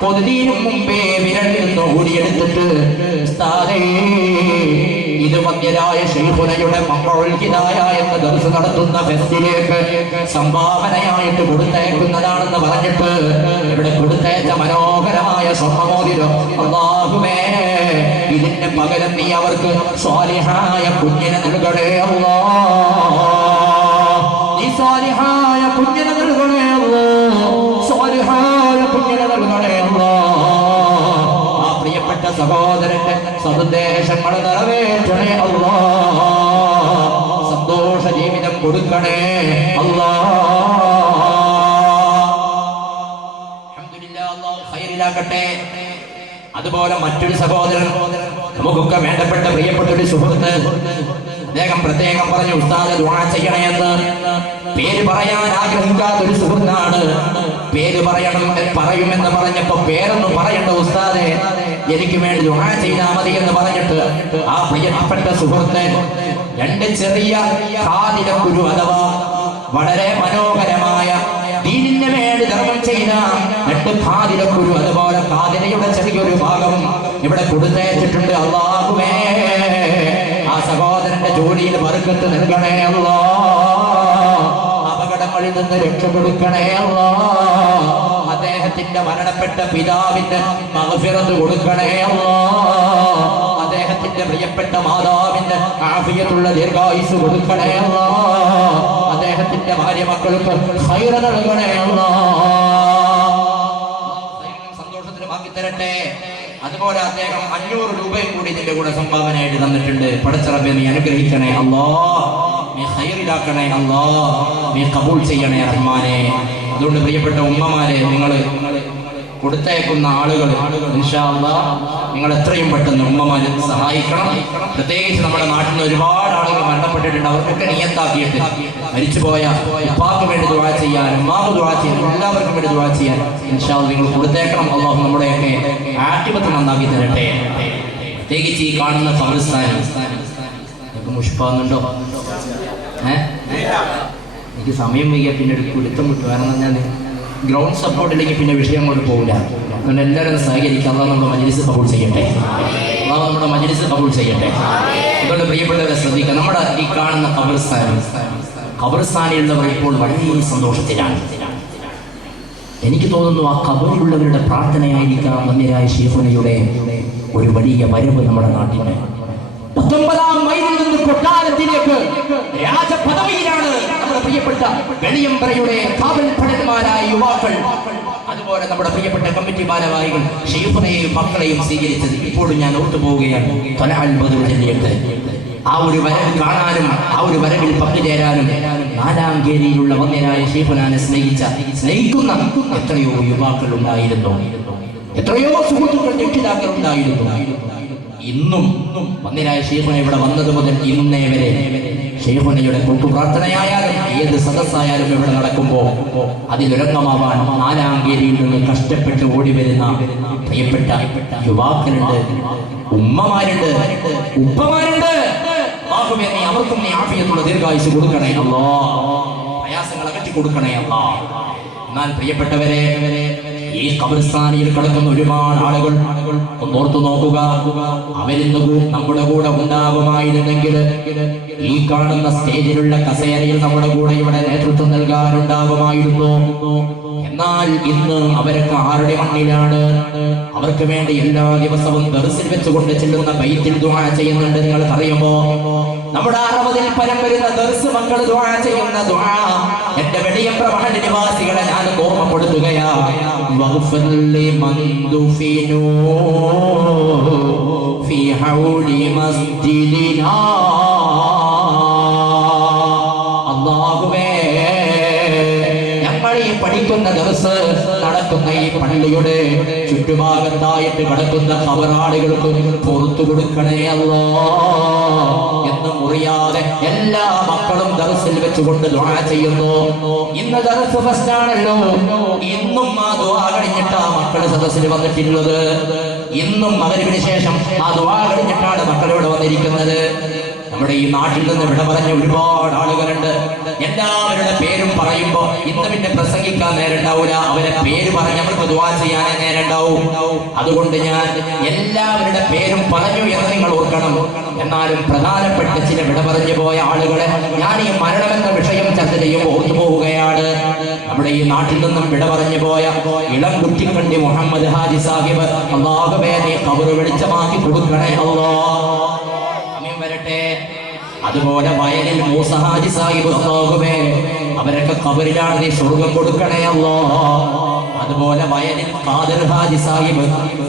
കൊതിനും മുമ്പേ വിരലിൽ നിന്ന് ഓടിയെടുത്തിട്ട് ഇത് മധ്യരായ ശൈഖുനയുടെ മഖ്റഉൽ ഹിദായ എന്ന ദർസ് നടത്തുന്ന ഫെസ്റ്റിലേക്ക് സംഭാവനയായിട്ട് കൊടുത്തയക്കുന്നതാണെന്ന് പറഞ്ഞിട്ട് ഇവിടെ കൊടുത്തയച്ച മനോഹരമായ സ്വർണ്ണമോതിരം അല്ലാഹുവേ ഇതിന് പകരം നീ അവർക്ക് സ്വാലിഹായ കുഞ്ഞിനെ നൽകണേ അല്ലാ. നീ സ്വാലിഹായ കുഞ്ഞിനെ നൽകണേ അല്ലാ. സ്വാലിഹായ കുഞ്ഞിനെ നൽകണേ അല്ലാ. ആ പ്രിയപ്പെട്ട സഹോദരന്റെ സന്ദേശങ്ങൾ നിറവേറ്റണേ അല്ലാ. സന്തോഷ ജീവിതം കൊടുക്കണേ അല്ലാ. അൽഹംദുലില്ലാഹ്, അല്ലാഹു ഖൈറിലാക്കട്ടെ. അതുപോലെ മറ്റൊരു സഹോദരൻ, നമുക്കൊക്കെ വേണ്ടപ്പെട്ട പ്രിയപ്പെട്ട ഒരു സുഹൃത്ത്, അദ്ദേഹം പ്രത്യേകം പറഞ്ഞു ഉസ്താദ് ദുആ ചെയ്യണമെന്ന്. പേര് പറയാൻ ആഗ്രഹിക്കാത്ത ഒരു സുഹൃത്താണ്. പേര് പറയുമെന്ന് പറഞ്ഞപ്പോ പേരൊന്നും പറയണ്ട ഉസ്താദെ, എനിക്ക് വേണ്ടി ദുആ ചെയ്താൽ മതി എന്ന് പറഞ്ഞിട്ട് ആ പ്രിയപ്പെട്ട സുഹൃത്ത് രണ്ട് ചെറിയ കാതിലക്കുരു അഥവാ വളരെ മനോഹരമായ ദീനിന് വേണ്ടി ധർമ്മം ചെയ്ത രണ്ട് കാതിലക്കുരു അതുപോലെ കാതിലയുടെ ചെറിയൊരു ഭാഗം ഇവിടെ കൊടുത്തയച്ചിട്ടുണ്ട്. അല്ലാഹുവേ, ആ സഹോദരന്റെ ജോലിയിൽ ബർക്കത്ത് നൽകണേ അല്ലാ. അപകടങ്ങളിൽ നിന്ന് രക്ഷപ്പെടുക്കണേ അല്ലാ. അദ്ദേഹത്തിന്റെ മരണപ്പെട്ട പിതാവിന്റെ മഗ്ഫിറത്ത് കൊടുക്കണേ അല്ലാ. അദ്ദേഹത്തിന്റെ പ്രിയപ്പെട്ട മാതാവിന്റെ ആഫിയത്തുള്ള ദീർഘായുസ് കൊടുക്കണേ അല്ലാ. അദ്ദേഹത്തിന്റെ ഭാര്യ മക്കൾക്ക് ഖൈർ നൽകണേ അല്ലാ. സന്തോഷത്തിന് ബാക്കി തരട്ടെ. അതുപോലെ അദ്ദേഹം 500 രൂപയും കൂടി ഇതിന്റെ കൂടെ സംഭാവനയായിട്ട് തന്നിട്ടുണ്ട്. പടച്ച റബ്ബേ, നീ അനുഗ്രഹിക്കണേ അല്ലാ. നീ ഖൈറിലാക്കണേ അല്ലാ. നീ കബൂൽ ചെയ്യണേ റഹ്മാനെ. അതുകൊണ്ട് പ്രിയപ്പെട്ട ഉമ്മമാരെ, നിങ്ങൾ കൊടുത്തയക്കുന്ന ആളുകൾ ഇൻഷാ അല്ലാഹ് നിങ്ങൾ എത്രയും പെട്ടെന്ന് ഉമ്മമാരെ സഹായിക്കണം. പ്രത്യേകിച്ച് നമ്മുടെ നാട്ടിൽ നിന്ന് ഒരുപാട് ആളുകൾ മരണപ്പെട്ടിട്ടുണ്ട്. അവർക്കൊക്കെ നിയത്താക്കിയിട്ട് മരിച്ചുപോയ ഉപ്പാക്ക് വേണ്ടി ദുആ ചെയ്യാൻ, ഉമ്മാക്ക് ദുആ ചെയ്യാൻ, എല്ലാവർക്കും വേണ്ടി ദുആ ചെയ്യാൻ ഇൻഷാ അല്ലാഹ് നിങ്ങൾ കൊടുത്തേക്കണം. അല്ലാഹു നമ്മുടെയൊക്കെ ആഖിബത്ത് നന്നാക്കി തരട്ടെ. പ്രത്യേകിച്ച് ഈ കാണുന്ന ഖബർസ്ഥാനം മുഷ്പാകുന്നുണ്ടോ? എനിക്ക് സമയം വൈകിയ പിന്നെ ഒരു കുരുത്തം വിട്ടു. കാരണം ഞാൻ ഗ്രൗണ്ട് സപ്പോർട്ടിലേക്ക് പിന്നെ വിഷയം കൊണ്ട് പോകില്ല. അതുകൊണ്ട് എല്ലാവരും സഹകരിക്കുക. അല്ലാഹു നമ്മുടെ മജ്‌ലിസ് കബൂൽ ചെയ്യട്ടെ. അല്ലാഹു നമ്മുടെ മജ്‌ലിസ് കബൂൽ ചെയ്യട്ടെ. അതുകൊണ്ട് പ്രിയപ്പെട്ടവരെ ശ്രദ്ധിക്കുക, നമ്മുടെ ഈ കാണുന്ന ഖബർസ്ഥാനിലുള്ളവർ ഇപ്പോൾ വലിയ സന്തോഷത്തിലാണ്. എനിക്ക് തോന്നുന്നു ആ ഖബറിലുള്ളവരുടെ പ്രാർത്ഥനയായിരിക്കാം വന്യരായ ശൈഖുനയുടെ ഒരു വലിയ വരവ് നമ്മുടെ നാട്ടിന്. 19-ാം മൈലിൽ നിന്ന് കൊട്ടാരത്തിലേക്ക് രാജപദവിയിലാണ് നമ്മുടെ പ്രിയപ്പെട്ട വെളിയമ്പറയുടെ കാവൽ ഭടന്മാരായ യുവാക്കൾ, അതുപോലെ നമ്മുടെ പ്രിയപ്പെട്ട കമ്മിറ്റി ഭാരവാഹികൾ ശൈഖുനയെയും മക്കളെയും സ്വീകരിച്ചത്. ഇപ്പോഴും ഞാൻ ഓർത്തുപോവുകയാണ്. ത്വലഅൽ ബദ്റു ചൊല്ലിയിട്ട് ആ ഒരു വരവ് കാണാനും ആ ഒരു വരവിൽ പങ്കുചേരാനും നാലാംകേരിയിലുള്ള വന്യരായ ശൈഖുനാനെ സ്നേഹിക്കുന്ന എത്രയോ യുവാക്കൾ ഉണ്ടായിരുന്നു, എത്രയോ സുഹൃത്തുക്കൾ രക്ഷിതാക്കൾ ഉണ്ടായിരുന്നു. ഇന്നും വന്യരായ ശൈഖുന ഇവിടെ വന്നത് മുതൽ ഇന്നേ വരെ ശൈഖുനയുടെ കൂട്ടുപ്രാർത്ഥനയായാലും ഏത് സദസ്സായാലും ഇവിടെ നടക്കുമ്പോൾ അതിലൊരംഗമാവാൻ നാലാംകേരിയിൽ നിന്ന് കഷ്ടപ്പെട്ട് ഓടി വരുന്ന പ്രിയപ്പെട്ട യുവാക്കളുണ്ട്, ഉമ്മമാരുണ്ട്, ഉപ്പമാരുണ്ട്. അല്ലാഹുവേ, നീ അവർക്കും നീ ആഫിയത്തുള്ള ദീർഘായുസ് കൊടുക്കണേ അല്ലാ. പ്രയാസങ്ങൾ അകറ്റി കൊടുക്കണേ അല്ലാ. എന്നാൽ പ്രിയപ്പെട്ടവരെ, ഈ ഖബർസ്ഥാനിയിൽ കിടക്കുന്ന ഒരുപാട് ആളുകൾ ഒന്നോർത്തു നോക്കുക. അവരിന്ന് നമ്മുടെ കൂടെ ഉണ്ടാകുമായിരുന്നെങ്കിൽ ഈ കാണുന്ന സ്റ്റേജിലുള്ള കസേരയിൽ നമ്മുടെ കൂടെ ഇവിടെ നേതൃത്വം നൽകാനുണ്ടാകുമായിരുന്നു. എന്നാൽ ഇന്ന് അവരൊക്കെ ആരുടെ മണ്ണിലാണ്? അവർക്ക് വേണ്ടി എല്ലാ ദിവസവും ദർസിൽ വെച്ചുകൊണ്ട് ചെല്ലുന്ന ബൈത്തിൽ ദുആ ചെയ്യുന്നുണ്ട്. നിങ്ങൾക്ക് അറിയുമോ? നമ്മുടെ 60-ൽ പരം വരുന്ന ദർസ് മക്കൾ ദുആ ചെയ്യുന്ന ദുആ എന്റെ വെളിയമ്പ്ര മഹൽ നിവാസികളെ ഞാൻ ഓർമ്മപ്പെടുത്തുകയാണ്. വഗ്ഫിർ ലിമൻ ദുഫിനൂ ഫീ ഹൗലി മസ്ജിദിനാ. അല്ലാഹുവേ, ഞങ്ങൾ ഈ പഠിക്കുന്ന ദർസ് നടക്കുന്ന ഈ പള്ളിയുടെ ചുറ്റുഭാഗത്തായിട്ട് കിടക്കുന്ന ഖബറാളികൾക്ക് പുറത്തു കൊടുക്കണേ അല്ലാ എന്ന് മുറിയാതെ എല്ലാ മക്കളും ദർസിൽ വെച്ചുകൊണ്ട് ദുആ ചെയ്യുന്നു. ഇന്ന് ദർസ് ഫസ്റ്റ് ആണല്ലോ. ഇന്നും ആ ദുആ കഴിഞ്ഞിട്ട് ആ മക്കള് സദസ്സിൽ വന്നിട്ടുള്ളത്. ഇന്നും മഗ്‌രിബിന് ശേഷം ആ ദുആ കഴിഞ്ഞിട്ടാണ് മക്കളിവിടെ വന്നിരിക്കുന്നത്. നമ്മുടെ ഈ നാട്ടിൽ നിന്ന് വിട പറഞ്ഞ ഒരുപാട് ആളുകളുണ്ട്. എല്ലാവരുടെ പേരും പറയുമ്പോ ഇന്ന് പിന്നെ പ്രസംഗിക്കാൻ നേരണ്ടാവൂല, അവരെ പേര് പറഞ്ഞ് അവർക്ക് ദുആ ചെയ്യാനേ നേരണ്ടാവും. അതുകൊണ്ട് ഞാൻ എല്ലാവരുടെ പേരും പറഞ്ഞു എന്ന് നിങ്ങൾ ഓർക്കണം. എന്നാലും പ്രധാനപ്പെട്ട ചില വിട പറഞ്ഞു പോയ ആളുകളെ ഞാൻ ഈ മരണമെന്ന വിഷയം ചർച്ച ചെയ്യുമ്പോൾ ഓർത്തു പോവുകയാണ്. നമ്മുടെ ഈ നാട്ടിൽ നിന്നും വിട പറഞ്ഞു പോയ ഇളം കുറ്റിക്കണ്ടി മുഹമ്മദ് ഹാജി സാഹിബ്, അല്ലാഹുവേ നീ ഖബർ വെളിച്ചമാക്കി കൊടുക്കണേ അല്ലാഹ്. ആമീൻ വരട്ടെ. അതുപോലെ വയലിൽ മൂസ ഹാജി സാഹിബ്, അല്ലാഹുവേ അവരൊക്കെ ഖബറിലാണ്, നീ സ്വർഗ്ഗം കൊടുക്കണേ അല്ലാഹ്. അതുപോലെ വയലിൽ ഖാദിർ ഹാജി സാഹിബ്,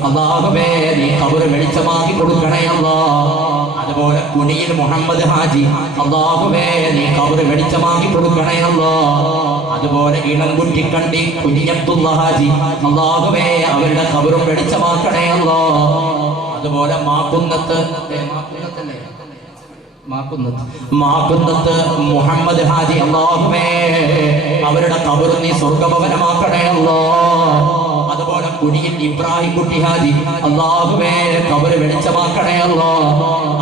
അല്ലാഹുവേ നീ ഖബർ വെളിച്ചമാക്കി കൊടുക്കണേ അല്ലാഹ്. അതുപോലെ കുനിയിൽ മുഹമ്മദ് ഹാജി, അല്ലാഹുവേ നീ ഖബർ വെളിച്ചമാക്കി കൊടുക്കണേ അല്ലാഹ്. അതുപോലെ ഇളംകുറ്റിക്കണ്ടി കുഞ്ഞബ്ദുള്ള ഹാജി, അല്ലാഹുവേ അവരുടെ ഖബറും വെളിച്ചമാക്കണേ അല്ലാഹ്. അതുപോലെ മാക്കുന്നത്ത് മുഹമ്മദ് ഹാജി, അല്ലാഹുവേ അവരുടെ ഖബർ നീ സ്വർഗ്ഗഭവനമാക്കണേ അല്ലാഹ്. അതുപോലെ കുനിയിൽ ഇബ്രാഹിം കുട്ടി ഹാജി, അല്ലാഹുവേ ഖബർ വെളിച്ചമാക്കണേ അല്ലാഹ്.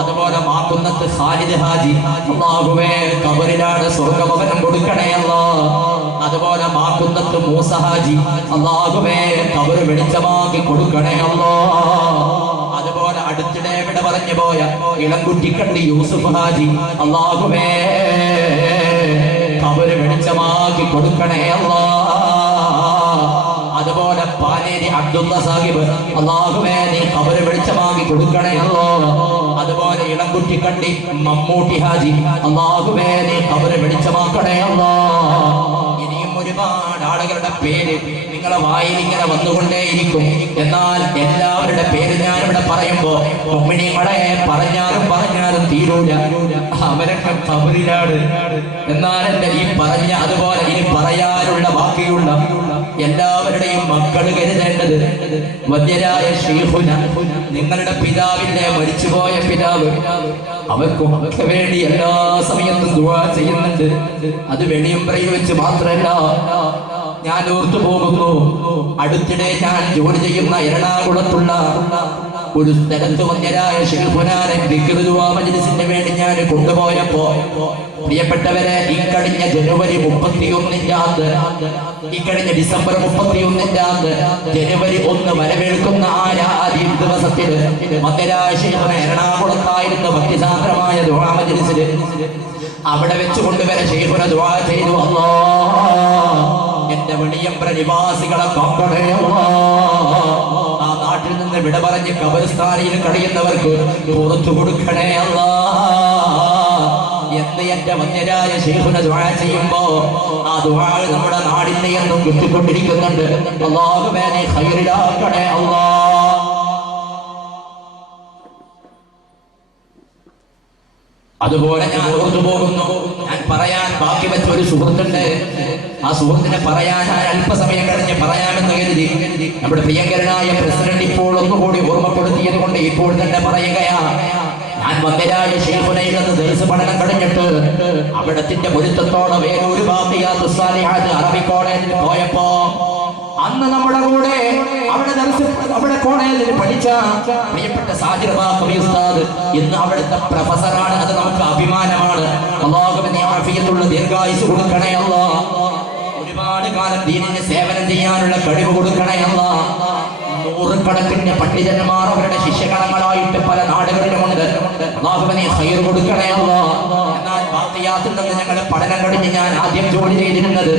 അതുപോലെ മാക്കുന്നത്ത് ഖാലിദ് ഹാജി, അല്ലാഹുവേ ഖബറിലാണ് സ്വർഗ്ഗഭവനം കൊടുക്കണേ അല്ലാഹ്. അതുപോലെ മാക്കുന്നത്ത് മൂസ ഹാജി, അല്ലാഹുവേ ഖബർ വെളിച്ചമാക്കി കൊടുക്കണേ അല്ലാഹ്. അതുപോലെ അടുത്തിടെ വിട പറഞ്ഞു പോയ ഇളംകുറ്റിക്കണ്ടി യൂസുഫ് ഹാജി, അല്ലാഹുവേ ഖബർ വെളിച്ചമാക്കി കൊടുക്കണേ അല്ലാഹ്. അതുപോലെ പാലേരി അബ്ദുള്ള സാഹിബ്, അല്ലാഹുവേ നീ ഖബർ വെളിച്ചമാക്കി കൊടുക്കണേ അല്ലാഹ്. അതുപോലെ ഇളംകുറ്റിക്കണ്ടി മമ്മൂട്ടി ഹാജി, അല്ലാഹുവേ നീ ഖബർ വെളിച്ചമാക്കണേ അല്ലാഹ്. ഇനിയും ഒരുപാട് ആളുകളുടെ പേര് നിങ്ങളെ വായിൽ ഇങ്ങനെ വന്നുകൊണ്ടേയിരിക്കും. എന്നാൽ എല്ലാവരുടെ പേര് ഞാനിവിടെ പറയുമ്പോ മുഅ്മിനീങ്ങളെ പറഞ്ഞാലും തീരൂല, അവരൊക്കെ ഖബറിലാണ്. എന്നാൽ എന്റെ ഈ പറഞ്ഞ അതുപോലെ ഇനി പറയാനുള്ള ബാക്കിയുള്ള എല്ലാവരുടെയും മക്കൾ കരുതേണ്ടത്, വന്യരായ ശൈഖുന, നിങ്ങളുടെ പിതാവിന്റെ മരിച്ചുപോയ പിതാവ്, അവർക്കൊക്കെ വേണ്ടി എല്ലാ സമയത്തും ദുആ ചെയ്യുന്നുണ്ട്. അത് വെളിയമ്പറയിൽ വെച്ച് മാത്രമല്ല, ഞാൻ ഓർത്തു പോകുന്നു, അടുത്തിടെ ഞാൻ ജോലി ചെയ്യുന്ന എറണാകുളത്തുള്ള ഒരു സ്ഥലത്ത് വന്യരായ ശൈഖുനാനെ ദിക്ർ ദുആ മജ്‌ലിസിന് വേണ്ടി ഞാൻ കൊണ്ടുപോയപ്പോ, പ്രിയപ്പെട്ടവരെ, ഈ കഴിഞ്ഞ ജനുവരി 31-ന്റെ അന്ന്, ഈ കഴിഞ്ഞ ഡിസംബർ 31-ന്റെ അന്ന്, ജനുവരി 1 വരവേൽക്കുന്ന ആ ദിവസത്തിൽ വന്യരായ ശൈഖുന എറണാകുളത്തായിരുന്ന ഭക്തിസാന്ദ്രമായ ദുആ മജ്‌ലിസിൽ അവിടെ വെച്ചുകൊണ്ടുവരെ ശൈഖുന ദുആ ചെയ്തു, അല്ലാഹ് എന്റെ വെളിയമ്പറ നിവാസികളെ കാക്കണേ അല്ലാഹ്. ആ നാട്ടിൽ നിന്ന് വിട പറഞ്ഞ് ഖബർസ്ഥാനിൽ കഴിയുന്നവർക്ക് പുറത്തു കൊടുക്കണേ അല്ലാഹ് എന്ന് എന്റെ വന്യരായ ശൈഖുന ദുആ ചെയ്യുമ്പോ ആ ദുആ നമ്മുടെ നാടിനെ എന്നും കിട്ടിക്കൊണ്ടിരിക്കുന്നുണ്ട്. അല്ലാഹുവേ നീ ഖൈറിലാക്കണേ അല്ലാഹ്. അതുപോലെ ഞാൻ ഓർത്തു പോകുന്നു, ഞാൻ പറയാൻ ബാക്കി വെച്ച ഒരു സുഹൃത്തുണ്ട്. ആ സുഹൃത്തിനെ പറയാൻ ഞാൻ അല്പസമയം കഴിഞ്ഞ് പറയാമെന്ന് കരുതി. നമ്മുടെ പ്രിയങ്കരനായ പ്രസിഡന്റ് ഇപ്പോൾ ഒന്നുകൂടി ഓർമ്മപ്പെടുത്തിയത് കൊണ്ട് ഇപ്പോൾ തന്നെ പറയുകയാണ്. ഞാൻ വന്യരായ ശൈഖുനയിൽ നിന്ന് ദർസ് പഠനം കഴിഞ്ഞിട്ട് അവിടത്തിന്റെ പൊരുത്തത്തോടെ വേറൊരു ബാഖിയാത്തു സ്വാലിഹാത്ത് അറബി കോളേജിൽ പോയപ്പോ, അന്ന് നമ്മുടെ കൂടെ അവിടെ കോളേജിൽ പഠിച്ച പ്രിയപ്പെട്ട സാജിർ ബാഖവി ഉസ്താദ് ഇന്ന് അവിടുത്തെ പ്രൊഫസറാണ്. അത് നമുക്ക് അഭിമാനമാണ്. അല്ലാഹുവേ നീ ആഫിയത്തുള്ള ദീർഘായുസ് കൊടുക്കണേ അല്ലാഹ്. ഒരുപാട് കാലം ദീനിന് സേവനം ചെയ്യാനുള്ള കഴിവ് കൊടുക്കണേ അല്ലാഹ്. നൂറുകണക്കിന് പണ്ഡിതന്മാർ അവരുടെ ശിഷ്യഗണങ്ങളായിട്ട് പല നാടുകളിലുമുണ്ട്. അല്ലാഹുവേ നീ ഖൈർ കൊടുക്കണേ അല്ലാഹ്. എന്നാൽ ബാഖിയാത്തിൽ നിന്ന് ഞങ്ങൾ പഠനം കഴിഞ്ഞ് ഞാൻ ആദ്യം ജോലി ചെയ്തിരുന്നത്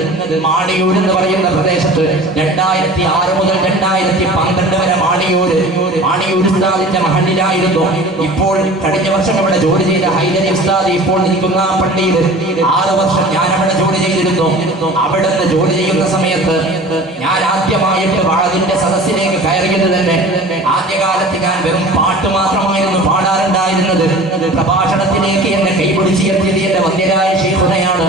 മാണിയൂർ എന്ന് പറയുന്ന പ്രദേശത്ത് 2006 മുതൽ 2012 വരെ മാണിയൂർ ഉസ്താദിന്റെ മഹല്ലിലായിരുന്നു. ഇപ്പോൾ കഴിഞ്ഞ വർഷം അവിടെ ജോലി ചെയ്ത ഹൈദരി ഉസ്താദ് ഇപ്പോൾ നിൽക്കുന്ന പള്ളിയിൽ 6 വർഷം ഞാൻ അവിടെ ജോലി ചെയ്തിരുന്നു. അവിടെ നിന്ന് ജോലി ചെയ്യുന്ന സമയത്ത് ഞാൻ ആദ്യമായിട്ട് വാഴതിന്റെ സദസ്സിലേക്ക് കയറിയത് തന്നെ ആദ്യകാലത്ത് ഞാൻ വെറും പാട്ട് മാത്രമായിരുന്നു പാടാറുണ്ടായിരുന്നത്. പ്രഭാഷണത്തിലേക്ക് എന്നെ കൈപിടിച്ചുയർത്തിയത് എന്റെ വന്യരായ ശൈഖുനയാണ്.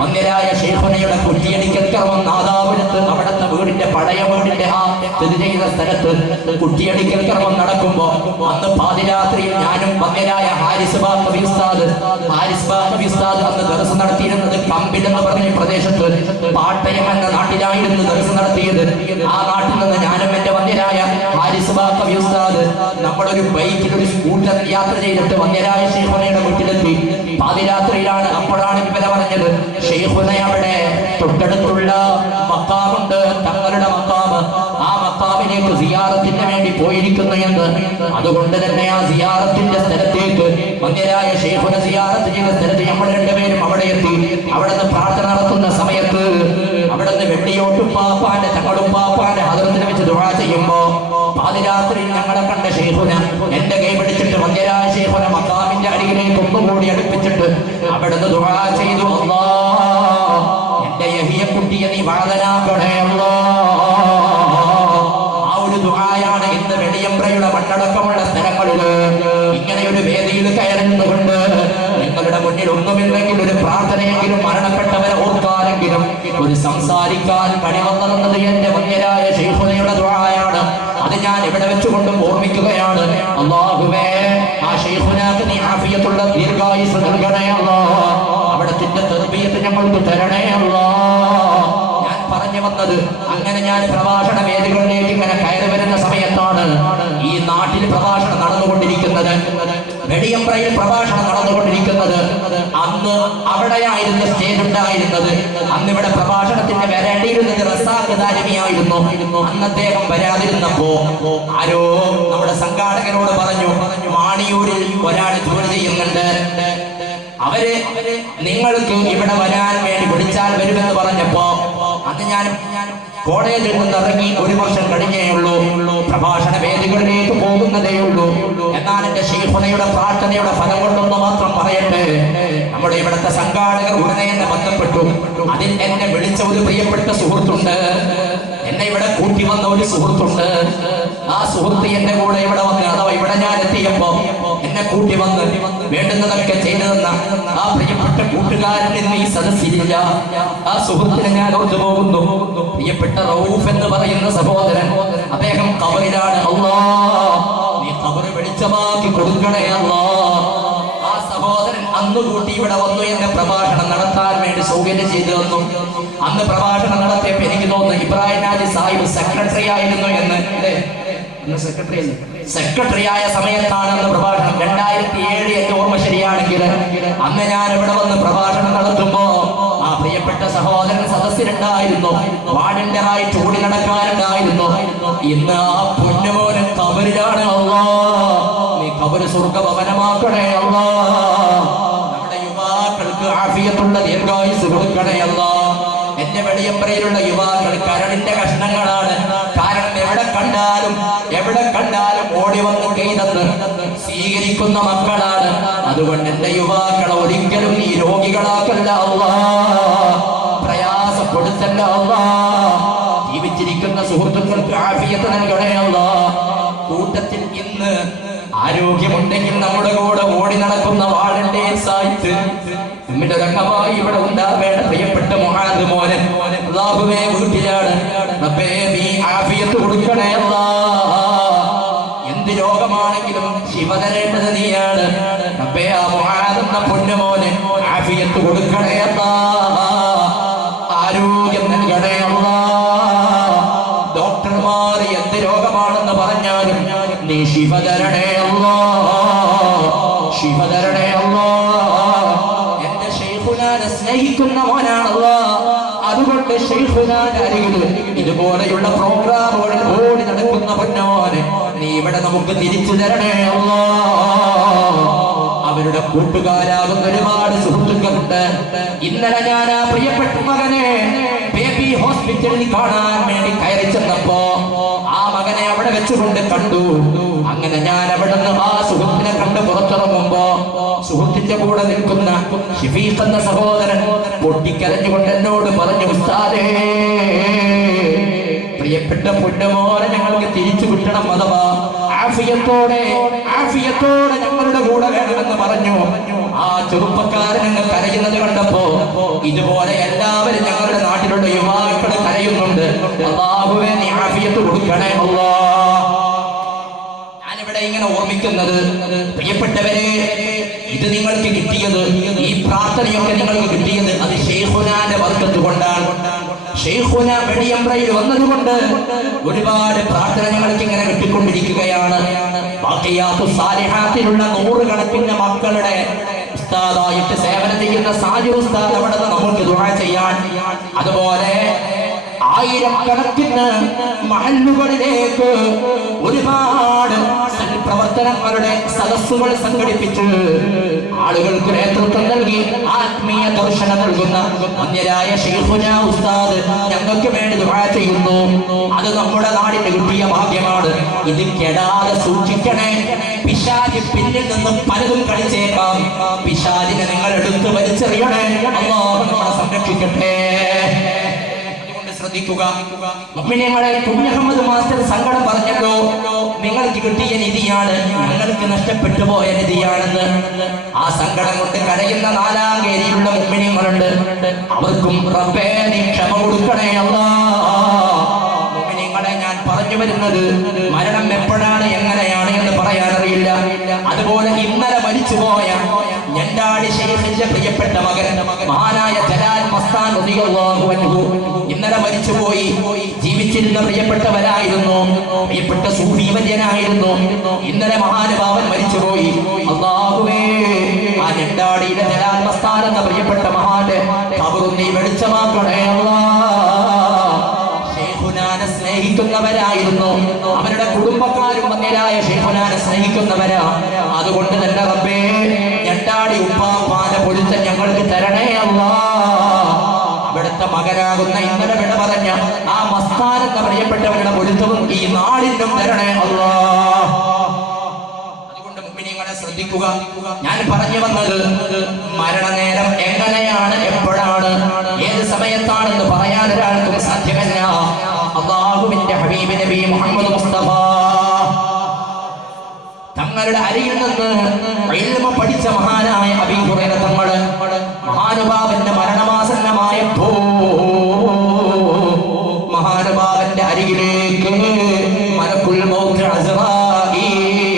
വന്യരായ ശൈഖുനയുടെ കുറ്റിയടിക്കൽ കർമ്മം നാദാപുരത്ത് അവിടുത്തെ വീടിന്റെ പഴയ വീടിന്റെ ആ സ്ഥിതി ചെയ്യുന്ന സ്ഥലത്ത് കുറ്റിയടിക്കൽ കർമ്മം നടക്കുമ്പോ അന്ന് പാതിരാത്രിയിൽ ഞാനും വന്യരായ ഹാരിസ് ബാഖവി ഉസ്താദ് അന്ന് ദർസ് നടത്തിയിരുന്നത് കമ്പിൽ എന്ന് പറഞ്ഞ പ്രദേശത്ത് പാട്ടയം എന്ന നാട്ടിലായിരുന്നു ദർസ് നടത്തിയത്. ആ നാട്ടിൽ നിന്ന് ഞാനും എന്റെ വന്യരായ ഹാരിസ് ബാഖവി ഉസ്താദ് നമ്മളൊരു ബൈക്കിൽ ഒരു സ്കൂട്ടർ യാത്ര ചെയ്തിട്ട് വന്യരായ ശൈഖുനയുടെ വീട്ടിലെത്തി. പാതിരാത്രിയിലാണ്. അപ്പോഴാണ് ഇവരെ പറഞ്ഞത്, ശൈഖുന അവിടെ തൊട്ടടുത്തുള്ള മക്കാമുണ്ട്, തങ്ങളുടെ മക്കാമ്. ആ മക്കാമിലേക്ക് സിയാറത്തിന് വേണ്ടി പോയിരിക്കുന്നു എന്ന്. അതുകൊണ്ട് തന്നെ ആ സിയാറത്തിന്റെ സ്ഥലത്തേക്ക് മന്ദിരായ ശൈഖുന സിയാറത്ത് ചെയ്ത സ്ഥലത്ത് നമ്മൾ രണ്ടുപേരും അവിടെ എത്തി. അവിടെ നിന്ന് പ്രാർത്ഥന നടത്തുന്ന സമയത്ത് അവിടെ നിന്ന് വെള്ളിയോട്ടുപ്പാപ്പാന്റെ തങ്ങളുപ്പാപ്പാന്റെ ഹദറത്തിനെ വെച്ച് ദുആ ചെയ്യുമ്പോ പാതിരാത്രി ഞങ്ങളെ കണ്ട ശൈഖുന എന്റെ കൈ പിടിച്ചിട്ട് മന്ദിരായ ശൈഖുന മക്കാമിന്റെ അരികിലേക്ക് ഒന്നുകൂടി അടുപ്പിച്ചിട്ട് അവിടെ നിന്ന് ദുആ ചെയ്തു. അല്ലാഹ് എന്റെ യഹിയ കുട്ടിയെ നീ വാദനാക്കണേ അല്ലാഹ്. ആ ഒരു ദുആയാണ് ഇന്ന് വെളിയമ്പ്രയുടെ മണ്ണടക്കമുള്ള സ്ഥലങ്ങളില് ഇങ്ങനെ ഒരു വേദിയിൽ കയറി നിന്നുകൊണ്ട് നിങ്ങളുടെ മുന്നിൽ ഒന്നുമില്ലെങ്കിൽ ഒരു പ്രാർത്ഥനയെങ്കിലും മരണപ്പെട്ടവരെ ഓർക്കാനെങ്കിലും ഒരു സംസാരിക്കാൻ കഴിവന്നത് എന്റെ വന്യരായ ശൈഖുനയുടെ ദുആയാണ്. അത് ഞാൻ ഇവിടെ വെച്ചുകൊണ്ടും ഓർമ്മിക്കുകയാണ്. അല്ലാഹുവേ ആ ശൈഖുനാക്ക് നീ ആഫിയത്തുള്ള ദീർഘായുസ്സ് നൽകണേ അല്ലാഹ്. അവിടത്തിന്റെ തർബിയത്ത് ഞങ്ങൾക്ക് തരണേ അല്ലാഹ്. ഞാൻ പറഞ്ഞു വന്നത് അങ്ങനെ ഞാൻ പ്രഭാഷണ വേദികളിലേക്ക് ഇങ്ങനെ കയറി വരുന്ന സമയത്താണ് ഈ നാട്ടിൽ പ്രഭാഷണം നടന്നുകൊണ്ടിരിക്കുന്നത്, വെടിയമ്പ്രയിൽ പ്രഭാഷണം നടന്നുകൊണ്ടിരിക്കുന്നത്. അന്ന് അവിടെയായിരുന്നു സ്റ്റേജ് ഉണ്ടായിരുന്നത്. അന്ന് ഇവിടെ പ്രഭാഷണത്തിന്റെ വരേണ്ടിയിരുന്നത് റസാഖ് ദാരിമിയായിരുന്നു. അന്ന് അദ്ദേഹം വരാതിരുന്നപ്പോ ആരോ നമ്മുടെ സംഘാടകരോട് പറഞ്ഞു, മാണിയൂരിൽ ഒരാൾ ജോലി ചെയ്യുന്നുണ്ട്, അവര് നിങ്ങൾക്ക് ഇവിടെ വരാൻ വേണ്ടി വിളിച്ചാൽ വരുമെന്ന് പറഞ്ഞപ്പോ അന്ന് ഞാൻ കോളേജിൽ നിന്ന് ഇറങ്ങി 1 വർഷം കഴിഞ്ഞേ ഉള്ളൂ, പ്രഭാഷണ വേദികളിലേക്ക് പോകുന്നതേ ഉള്ളൂ. എന്നാൽ എന്റെ ശൈഖുനയുടെ പ്രാർത്ഥനയുടെ ഫലം കൊണ്ടൊന്ന് മാത്രം പറയട്ടെ, നമ്മുടെ ഇവിടുത്തെ സംഘാടകർ ഉടനെ എന്നെ ബന്ധപ്പെട്ടു. അതിൽ എന്നെ വിളിച്ച ഒരു പ്രിയപ്പെട്ട സുഹൃത്തുണ്ട്, എന്നെ ഇവിടെ കൂട്ടി വന്ന ഒരു സുഹൃത്തുണ്ട്. ആ സുഹൃത്ത് എന്റെ കൂടെ ഇവിടെ വന്ന്, അഥവാ ഇവിടെ ഞാൻ എത്തിയപ്പോ എന്നെ കൂട്ടി വന്ന് വേണ്ടുന്നതൊക്കെ ചെയ്തു തന്ന ആ പ്രിയപ്പെട്ട കൂട്ടുകാരൻ ഇന്ന് ഈ സദസ്സിലില്ല. ആ സുഹൃത്തിനെ ഞാൻ ഓർത്തു പോകുന്നു. പ്രിയപ്പെട്ട റൌഫ് എന്ന് പറയുന്ന സഹോദരൻ, അദ്ദേഹം ഖബറിലാണ്. അല്ലാഹ് നീ ഖബർ വെളിച്ചമാക്കി കൊടുക്കണേ അല്ലാഹ്. ആ സഹോദരൻ അന്ന് കൂട്ടി ഇവിടെ വന്നു എന്നെ പ്രഭാഷണം നടത്താൻ വേണ്ടി സൗകര്യം ചെയ്തു തന്നു. അന്ന് പ്രഭാഷണം നടത്തിയപ്പോ എനിക്ക് തോന്നുന്നു ഇബ്രാഹിം നാജി സാഹിബ് സെക്രട്ടറി ആയിരുന്നു എന്ന്. സെക്രട്ടറി ആയ സമയത്താണ് അന്ന് പ്രഭാഷണം. 2007 എന്റെ ഓർമ്മ ശരിയാണെങ്കിൽ അന്ന് ഞാൻ ഇവിടെ വന്ന് പ്രഭാഷണം നടത്തുമ്പോ ആ പ്രിയപ്പെട്ട സഹോദരൻ സദസ്സിലുണ്ടായിരുന്നു, വാർഡന്ററായിട്ട് ഓടി നടക്കാനുണ്ടായിരുന്നു. ഇന്ന് ആ പൊന്നുമോന് ഖബറിലാണ്. അല്ലാഹ് നീ ഖബർ സ്വർഗ്ഗഭവനമാക്കണേ അല്ലാഹ്. നമ്മുടെ യുവാക്കൾക്ക് ആഫിയത്തുള്ള ദീർഘായുസ്സ് കൊടുക്കണേ അല്ലാഹ്. എന്റെ വെളിയമ്പ്രയിലുള്ള യുവാക്കൾ കരടിന്റെ കഷ്ണങ്ങളാണ്. കാരണം എവിടെ കണ്ടാലും ഓടി വന്ന് കൈതന്ന് സ്വീകരിക്കുന്ന മക്കളാണ്. അതുകൊണ്ട് എന്റെ യുവാക്കളെ ഒരിക്കലും നീ രോഗികളാക്കല്ല അല്ലാഹ്, പ്രയാസപ്പെടുത്തല്ല അല്ലാഹ്. ജീവിച്ചിരിക്കുന്ന സുഹൃത്തുക്കൾക്ക് ആഫിയത്ത് നൽകണേ അല്ലാഹ്. കൂട്ടത്തിൽ ഇന്ന് ആരോഗ്യമുണ്ടെങ്കിൽ നമ്മുടെ കൂടെ ഓടി നടക്കുന്ന വാളണ്ടേഴ്സായിട്ട് നമ്മുടെ രംഗമായി ഇവിടെ ഉണ്ടാവേണ്ട പ്രിയപ്പെട്ട മുആദ് മോനെ അല്ലാഹുവേ വീട്ടിലാണ്. റബ്ബേ നീ ആഫിയത്ത് കൊടുക്കണേ അല്ലാഹ്. എന്ത് രോഗമാണെങ്കിലും ശിവ തരേണ്ടത് നീയാണ്. റബ്ബേ ആ മുആദ് എന്ന പൊന്നുമോനെ ആഫിയത്ത് കൊടുക്കണേ അല്ലാഹ്. ആരോഗ്യം നൽകണേ അല്ലാഹ്. ഡോക്ടർമാർ എന്ത് രോഗമാണെന്ന് പറഞ്ഞാലും നീ ശിവ തരണേ അല്ലാഹ്, ശിവ തരണേ അല്ലാഹ്. എന്റെ ശൈഖുനാനെ സ്നേഹിക്കുന്ന മോനാണല്ലോ. അതുകൊണ്ട് ശൈഖുനാന്റെ അരികിൽ ഇതുപോലെയുള്ള പ്രോഗ്രാമുകളിൽ ഓടി നടക്കുന്ന പൊന്നോനെ നീ ഇവിടെ നമുക്ക് തിരിച്ചു തരണേ അല്ലാഹ്. അവരുടെ കൂട്ടുകാരാകുന്ന ഒരുപാട് സുഹൃത്തുക്കളുണ്ട്. ഇന്നലെ ഞാൻ ആ പ്രിയപ്പെട്ട മകനെ ബേബി ഹോസ്പിറ്റലിൽ കാണാൻ വേണ്ടി കയറി ചെന്നപ്പോ ആ മകനെ അവിടെ വെച്ചുകൊണ്ട് കണ്ടു. അങ്ങനെ ഞാൻ അവിടെ നിന്ന് ആ സുഹൃത്തിനെ കണ്ട് പുറത്തിറങ്ങുമ്പോ സുഹൃത്തിന്റെ കൂടെ നിൽക്കുന്ന ഷഫീഖ് എന്ന സഹോദരൻ പൊട്ടിക്കരഞ്ഞുകൊണ്ട് എന്നോട് പറഞ്ഞു, ഉസ്താദേ പ്രിയപ്പെട്ട പൊന്നുമോനെ ഞങ്ങൾക്ക് തിരിച്ചു കിട്ടണം, അഥവാ ആഫിയത്തോടെ ഞങ്ങളുടെ കൂടെ വേണമെന്ന് പറഞ്ഞു. ആ ചെറുപ്പക്കാരൻ ഞങ്ങൾ കരയുന്നത് കണ്ടപ്പോ ഇതുപോലെ എല്ലാവരും ഞങ്ങളുടെ നാട്ടിലുള്ള യുവാക്കൾ കരയുന്നുണ്ട്. അല്ലാഹുവേ നീ ആഫിയത്ത് കൊടുക്കണേ അല്ലാഹ്. ഞാനിവിടെ ഇങ്ങനെ ഓർമ്മിക്കുന്നത്, പ്രിയപ്പെട്ടവരെ, ഇത് നിങ്ങൾക്ക് കിട്ടിയത്, ഈ പ്രാർത്ഥനയൊക്കെ നിങ്ങൾക്ക് കിട്ടിയത് അത് ശൈഖുനാന്റെ ബർക്കത്ത് കൊണ്ടാണ്. ശൈഖുന വെടിയമ്പ്രയിൽ വന്നതുകൊണ്ട് ഒരുപാട് പ്രാർത്ഥന ഞങ്ങൾക്ക് ഇങ്ങനെ കിട്ടിക്കൊണ്ടിരിക്കുകയാണ്. ബാഖിയാത്തു സാലിഹാത്തിലുള്ള 100 കണക്കിന് മക്കളുടെ ഉസ്താദായിട്ട് സേവനം ചെയ്യുന്ന സാജു ഉസ്താദ് അവിടെ നിന്ന് നമുക്ക് ദുആ ചെയ്യാൻ, അതുപോലെ ആയിരക്കണക്കിന് മഹല്ലുകളിലേക്ക് ഒരുപാട് പ്രവർത്തനങ്ങളുടെ സദസ്സുകൾ സംഘടിപ്പിച്ച് ആളുകൾക്ക് നേതൃത്വം നൽകി ആത്മീയ ദർശനം നൽകുന്ന അന്യരായ ശൈഖുന ഉസ്താദ് ഞങ്ങൾക്ക് വേണ്ടി ദുആ ചെയ്യുന്നു. അത് നമ്മുടെ നാടിന് കിട്ടിയ ഭാഗ്യമാണ്. ഇത് കെടാതെ സൂക്ഷിക്കണേ. പിശാച് പിന്നിൽ നിന്നും പലതും കളിച്ചേക്കാം. പിശാചിനെ നിങ്ങൾ എടുത്തു വലിച്ചെറിയണേ. അല്ലാഹു നമ്മളെ സംരക്ഷിക്കട്ടെ. ശ്രദ്ധിക്കുക. മുഅ്മിനീങ്ങളെ, കുഞ്ഞഹമ്മദ് മാസ്റ്റർ സങ്കടം പറഞ്ഞല്ലോ, നിങ്ങൾക്ക് കിട്ടിയ നിധിയാണ് ഞങ്ങൾക്ക് നഷ്ടപ്പെട്ടു പോയ നിധിയാണെന്ന്. ആ സങ്കടം കൊണ്ട് കരയുന്ന നാലാം കേരിയിലുള്ള മുഅ്മിനീങ്ങളുണ്ട്. അവർക്കും റബ്ബേ നീ ക്ഷമ കൊടുക്കണേ അല്ലാഹ്. മുഅ്മിനീങ്ങളെ, ഞാൻ പറഞ്ഞു വരുന്നത് മരണം എപ്പോഴാണ് എങ്ങനെയാണ് എന്ന് പറയാൻ അറിയില്ല. അതുപോലെ ഇന്നലെ മരിച്ചുപോയ ഞണ്ടാടി ശൈഖിന്റെ പ്രിയപ്പെട്ട മകൻ മഹാനായ ജലാൽ മസ്താൻ റളിയല്ലാഹു അൻഹു ഇന്നലെ മരിച്ചുപോയി. ജീവിച്ചിരുന്ന പ്രിയപ്പെട്ടവരായിരുന്നു, പ്രിയപ്പെട്ട സൂഫി വര്യനായിരുന്നു. ഇന്നലെ മഹാനുഭാവൻ മരിച്ചുപോയി. അല്ലാഹുവേ, ആ ഞണ്ടാടിയിലെ ജലാൽ മസ്താൻ എന്ന പ്രിയപ്പെട്ട മഹാന്റെ ഖബറും നീ വെളിച്ചമാക്കണേ അല്ലാഹ്. ശൈഖുനാനെ സ്നേഹിക്കുന്നവരായിരുന്നു, അവരുടെ കുടുംബക്കാരും വന്നേരായ ശൈഖുനാനെ സ്നേഹിക്കുന്നവരാ. അതുകൊണ്ട് തന്നെ റബ്ബേ, ഞണ്ടാടി ഉപ്പാപ്പാനെ പൊളിച്ച ഞങ്ങൾക്ക് തരണേ അല്ലാഹ്. അവിടുത്തെ മകനാകുന്ന ഇന്നലെ വിട പറഞ്ഞ ആ മസ്താൻ എന്ന പ്രിയപ്പെട്ടവരുടെ പൊരുത്തവും ഈ നാടിനും തരണേ അല്ലാഹ്. അതുകൊണ്ട് മുഅ്മിനീങ്ങളെ ശ്രദ്ധിക്കുക. ഞാൻ പറഞ്ഞു വന്നത് മരണനേരം എങ്ങനെയാണ്, എപ്പോഴാണ്, ഏത് സമയത്താണെന്ന് പറയാൻ ഒരാൾക്കും സാധ്യമല്ല. അല്ലാഹുവിന്റെ ഹബീബ് നബി മുഹമ്മദ് മുസ്തഫ തങ്ങളുടെ അരികിൽ നിന്ന് ഇൽമ പഠിച്ച മഹാനായ അബീ ഹുറൈറ തങ്ങൾ മഹാനുഭാവന്റെ മരണമാസന്നമായപ്പോ മഹാനുഭാവന്റെ അരികിലേക്ക് മലക്കുൽ മൗത്ത് അസ്റായീൽ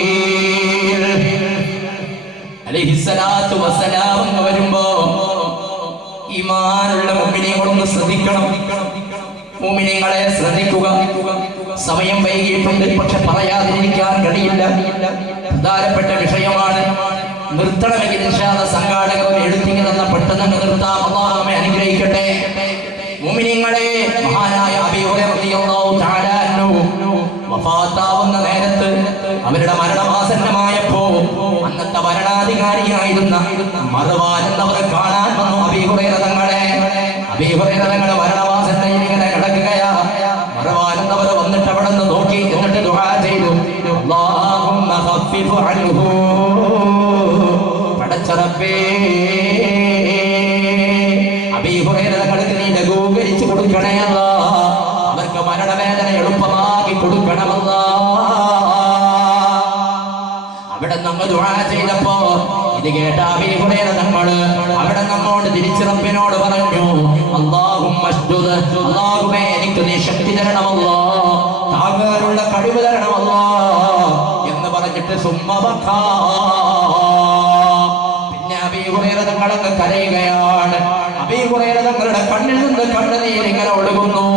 അലൈഹിസ്സലാത്തു വസ്സലാം വരുമ്പോ ഈമാനുള്ള മുഅ്മിനീങ്ങളൊന്ന് ശ്രദ്ധിക്കണം. മുഅ്മിനീങ്ങളെ ശ്രദ്ധിക്കുക. സമയം വൈകിയിട്ടുണ്ട്, പക്ഷെ പറയാതിരിക്കാൻ കഴിയില്ല. പ്രധാനപ്പെട്ട വിഷയമാണ്. നിർത്തണമെങ്കിൽ ഇൻഷാ അല്ലാഹ് സംഘാടകർ എഴുത്തിങ്ങി തന്ന പെട്ടെന്ന് നിർത്താം. അല്ലാഹു നമ്മെ അനുഗ്രഹിക്കട്ടെ. മുഅ്മിനീങ്ങളെ, മഹാനായ അബീ ഹുറൈറ റളിയല്ലാഹു തആല അൻഹു വഫാത്താവുന്ന നേരത്ത് അവരുടെ മരണമാസന്നമായപ്പോ അന്നത്തെ ഭരണാധികാരിയായിരുന്ന മർവാൻ എന്നവർ കാണാൻ വന്നു അബീ ഹുറൈറ തങ്ങളെ. അബീ ഹുറൈറ തങ്ങളെ മരണമാസന്നയിൽ ഇങ്ങനെ കിടക്കുകയാ. മർവാൻ എന്നവർ വന്നിട്ട് അവിടെ നിന്ന് നോക്കി, എന്നിട്ട് ദുആ ചെയ്തു, അല്ലാഹുമ്മ ഖഫിഫ് അൻഹു, പടച്ച റബ്ബേ അബീ ഹുറൈറ തങ്ങൾക്ക് നീ ലഘൂകരിച്ചു കൊടുക്കണേ അല്ലാഹ്. അവർക്ക് മരണവേദന എളുപ്പമാക്കി കൊടുക്കണമല്ലാ. അവിടെ നമ്മ ദുആ ചെയ്തപ്പോ ഇത് കേട്ട അബീ ഹുറൈറ തങ്ങൾ അവിടെ നമ്മോട് തിരിച്ച് റബ്ബിനോട് പറഞ്ഞു, അല്ലാഹുമ്മ അഷ്ദുദ്, അല്ലാഹുവേ എനിക്ക് നീ ശക്തി തരണമല്ലാ, താങ്ങാനുള്ള കഴിവ് തരണമല്ലാ എന്ന് പറഞ്ഞിട്ട് സുമ്മബക്കാ. പിന്നെ അബീ ഹുറൈറ തങ്ങളങ്ങ് കരയുകയാണ്. അബീ ഹുറൈറ തങ്ങളുടെ കണ്ണിൽ നിന്ന് കണ്ണുനീർ ഇങ്ങനെ ഒഴുകുന്നു.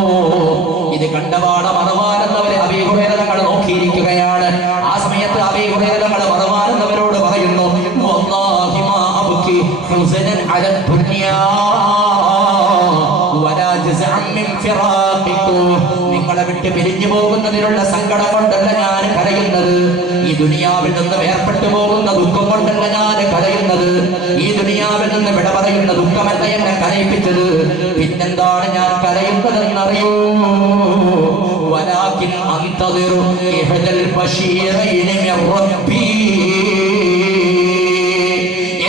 ഇത് കണ്ടപാട മർവാൻ എന്നവരെ അബീ ഹുറൈറ തങ്ങൾ നോക്കിയിരിക്കുകയാണ്. ആ സമയത്ത് അബീ ഹുറൈറ തങ്ങൾ മർവാൻ എന്നവരോട് പറയുന്നു, വല്ലാഹി മാ അബ്കി ഹുസനൻ അല ദുനിയാ വലാ ജസഅൻ മിൻ ഫിറാഖികും. നിങ്ങളെ വിട്ട് പിരിഞ്ഞു പോകുന്നതിനുള്ള സങ്കടം കൊണ്ടല്ല ഞാൻ കരയുന്നത്, ഈ ദുനിയാവിൽ നിന്ന് വേർപെട്ടു പോകുന്ന ദുഃഖം കൊണ്ടല്ല ഞാൻ കരയുന്നത്, ഈ ദുനിയാവിൽ നിന്ന് വിട പറയുന്ന ദുഃഖമല്ല എന്നെ കരയിപ്പിച്ചത്. പിന്നെന്താണ് ഞാൻ കരയുന്നതെന്നറിയൂ? വലാകിൻ അൻതദിറു ഇഹദൽ ബശീറൈനി മിർ റബ്ബി.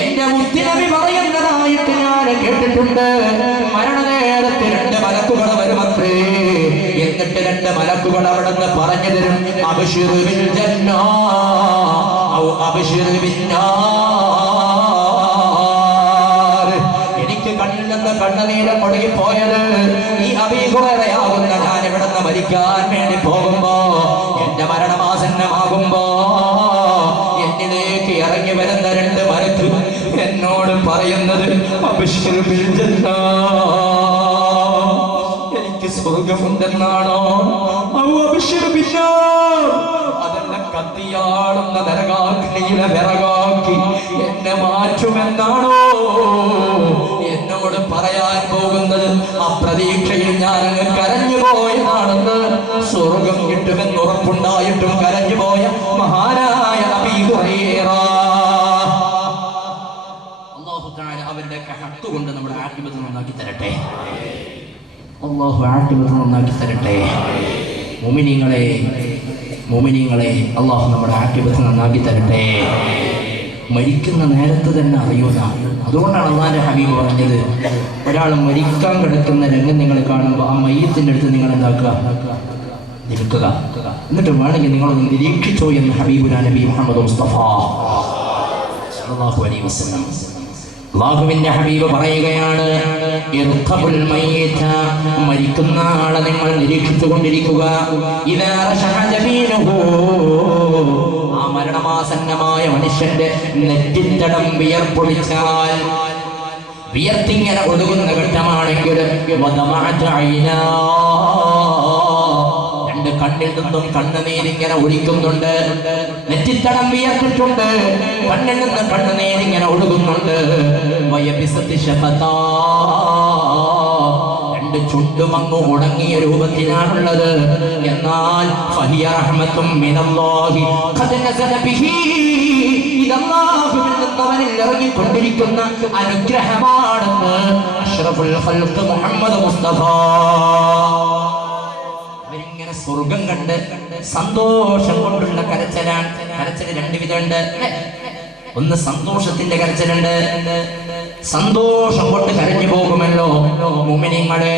എന്റെ മുത്തുനബി പറയുന്നതായിട്ട് ഞാൻ കേട്ടിട്ടുണ്ട്, മരണനേരത്ത് രണ്ട് മലക്കുകൾ വരുമത്രേ. എന്നിട്ട് രണ്ട് മലക്കുകൾ അവിടെ നിന്ന് പറഞ്ഞു തരും, അബ്ശിർ ബിൽ ജന്ന ഔ അബ്ശിർ ബിൻ നാർ. എനിക്ക് കണ്ണിൽ നിന്ന് കണ്ണുനീരം ഒഴുകിപ്പോയത് ഈ അബീ ഹുറൈറയാകുന്ന ഞാൻ ഇവിടെ നിന്ന് മരിക്കാൻ വേണ്ടി പോകുമ്പോ, എന്റെ മരണമാസന്നമാകുമ്പോ എന്നിലേക്ക് ഇറങ്ങി വരുന്ന രണ്ട് മലക്ക് എന്നോട് പറയുന്നത്, അബ്ശിർ ബിൽ ജന്ന, എനിക്ക് സ്വർഗമുണ്ടെന്നാണോ? അതെല്ലാം കത്തിയാളുന്ന നരകാഗ്നിയിലെ വിറകാക്കി എന്നെ മാറ്റുമെന്നാണോ എന്നോട് പറയാൻ പോകുന്നത്? അപ്രതീക്ഷയിൽ ഞാൻ അങ്ങ് കരഞ്ഞു പോയതാണെന്ന്. സ്വർഗം കിട്ടുമെന്ന് ഉറപ്പുണ്ടായിട്ടും കരഞ്ഞു പോയ മഹാനായ അബീ ഹുറൈറ. അല്ലാഹു തആല അവരുടെ ഹഖ് കൊണ്ട് നമ്മുടെ ആഖിബത്ത് നന്നാക്കി തരട്ടെ. അല്ലാഹു ആഖിബത്ത് നന്നാക്കി തരട്ടെ. മുഅ്മിനീങ്ങളെ അല്ലാഹു നമ്മുടെ ആഖിബത്ത് നന്നാക്കി തരട്ടെ. മരിക്കുന്ന നേരത്ത് തന്നെ അറിയുക. അതുകൊണ്ടാണ് അല്ലാഹുവിന്റെ ഹബീബ് പറഞ്ഞത്, ഒരാൾ മരിക്കാൻ കിടക്കുന്ന രംഗം നിങ്ങൾ കാണുമ്പോൾ ആ മയ്യത്തിന്റെ അടുത്ത് നിങ്ങൾ എന്താക്കുക? നിൽക്കുക. എന്നിട്ട് വേണമെങ്കിൽ നിങ്ങളൊന്ന് നിരീക്ഷിച്ചോ എന്ന് ഹബീബുനാ നബി മുഹമ്മദ് മുസ്തഫ സല്ലല്ലാഹു അലൈഹി വസല്ലം. അല്ലാഹുവിന്റെ ഹബീബ് പറയുകയാണ്, ഇർഖബുൽ മയ്യിത, മരിക്കുന്ന ആളെ നിങ്ങൾ നിരീക്ഷിച്ചു കൊണ്ടിരിക്കുക. ഇദാ റശഹ ജബീനുഹു, ആ മരണമാസന്നമായ മനുഷ്യന്റെ നെറ്റിത്തടം വിയർപ്പൊളിച്ചാൽ, വിയർത്തിങ്ങനെ ഒഴുകുന്ന ഘട്ടമാണെങ്കിൽ വദമഅത ഐനാ, രണ്ട് കണ്ണിൽ നിന്നും കണ്ണുനീരിങ്ങനെ ഒഴിക്കുന്നുണ്ട്. നെറ്റിത്തടം വിയർത്തിട്ടുണ്ട്, കണ്ണിൽ നിന്ന് കണ്ണുനീരിങ്ങനെ ഒഴുകുന്നുണ്ട്. വയബിസത്തി ശഫതാ, രണ്ട് ചുണ്ടുമങ്ങ് ഉടങ്ങിയ രൂപത്തിലാണുള്ളത്. എന്നാൽ ഫഹിയ റഹ്മത്തും മിനല്ലാഹി ഖദ് നസല ബിഹി, ഇദല്ലാഹുവിൽ നിന്ന് അവനിൽ ഇറങ്ങിക്കൊണ്ടിരിക്കുന്ന അനുഗ്രഹമാണെന്ന് അഷ്റഫുൽ ഖൽഖ് മുഹമ്മദ് മുസ്തഫ. അവരിങ്ങനെ സ്വർഗം കണ്ട് സന്തോഷം കൊണ്ടുള്ള കരച്ചിലാണ്. കരച്ചിൽ രണ്ട് വിധമുണ്ട്. ഒന്ന് സന്തോഷത്തിന്റെ കരച്ചിലുണ്ട്, സന്തോഷം കൊണ്ട് കരഞ്ഞു പോകുമല്ലോ. മുഅ്മിനീങ്ങളെ,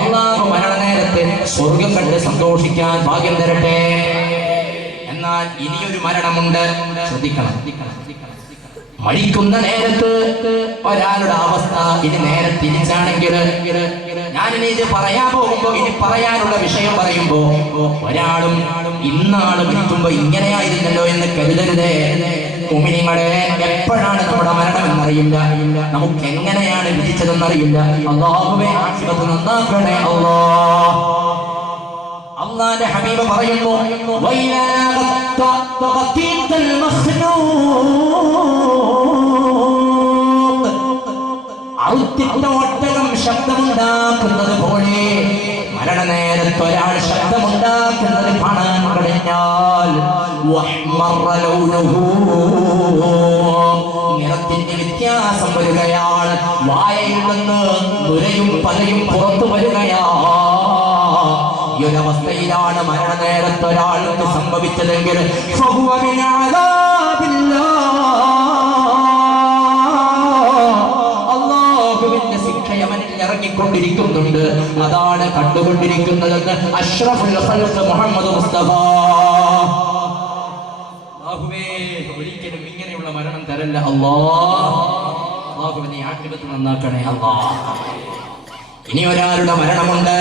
അല്ലാഹു മരണനേരത്ത് സ്വർഗം കണ്ട് സന്തോഷിക്കാൻ ഭാഗ്യം തരട്ടെ. എന്നാൽ ഇനിയൊരു മരണമുണ്ട്, ശ്രദ്ധിക്കണം. മരിക്കുന്ന നേരത്ത് ഒരാളുടെ അവസ്ഥ ഇനി നേരെ തിരിച്ചാണെങ്കിൽ, ഞാനിനി ഇത് പറയാൻ പോകുമ്പോ, ഇനി പറയാനുള്ള വിഷയം പറയുമ്പോ ഒരാളും ഇന്നാള് മരിക്കുമ്പോ ഇങ്ങനെയായിരുന്നല്ലോ എന്ന് കരുതരുതേ. മുഅ്മിനീങ്ങളെ, എപ്പോഴാണ് നമ്മുടെ മരണം എന്നറിയില്ല, നമുക്ക് എങ്ങനെയാണ് വിധിച്ചതെന്നറിയില്ല. അല്ലാഹുവേ ആഖിബത്ത് നന്നാക്കണേ അല്ലാഹ്. അല്ലാഹുവിന്റെ ഹബീബ് പറയുന്നു, വൈലാ ഖത്തൽ മഖ്നൂം, ഔത്തിട്ട ഒട്ടകം ശബ്ദമുണ്ടാക്കുന്നത് പോലെ മരണനേരത്ത് ഒരാൾ ശബ്ദമുണ്ടാക്കുന്നത് കാണാൻ കഴിഞ്ഞാൽ നിറത്തിന്റെ വ്യത്യാസം വരികയാണ്. വായയിൽ നിന്ന് നുരയും പലയും പുറത്തു വരികയാ. ഈ ഒരവസ്ഥയിലാണ് മരണനേരത്ത് ഒരാൾക്ക് സംഭവിച്ചതെങ്കിൽ അല്ലാഹുവിന്റെ ശിക്ഷ അവനിൽ ഇറങ്ങിക്കൊണ്ടിരിക്കുന്നുണ്ട്. അതാണ് കണ്ടുകൊണ്ടിരിക്കുന്നതെന്ന് അഷ്റഫുൽ ഖൽഖ് മുഹമ്മദ് മുസ്തഫ. അല്ലാഹുവേ, ഒരിക്കലും ഇങ്ങനെയുള്ള മരണം തരല്ല അല്ലാഹ്. അല്ലാഹുവിനെ ആഖിബത്ത് നന്നാക്കണേ അല്ലാഹ്. ഇനി ഒരാളുടെ മരണമുണ്ട്.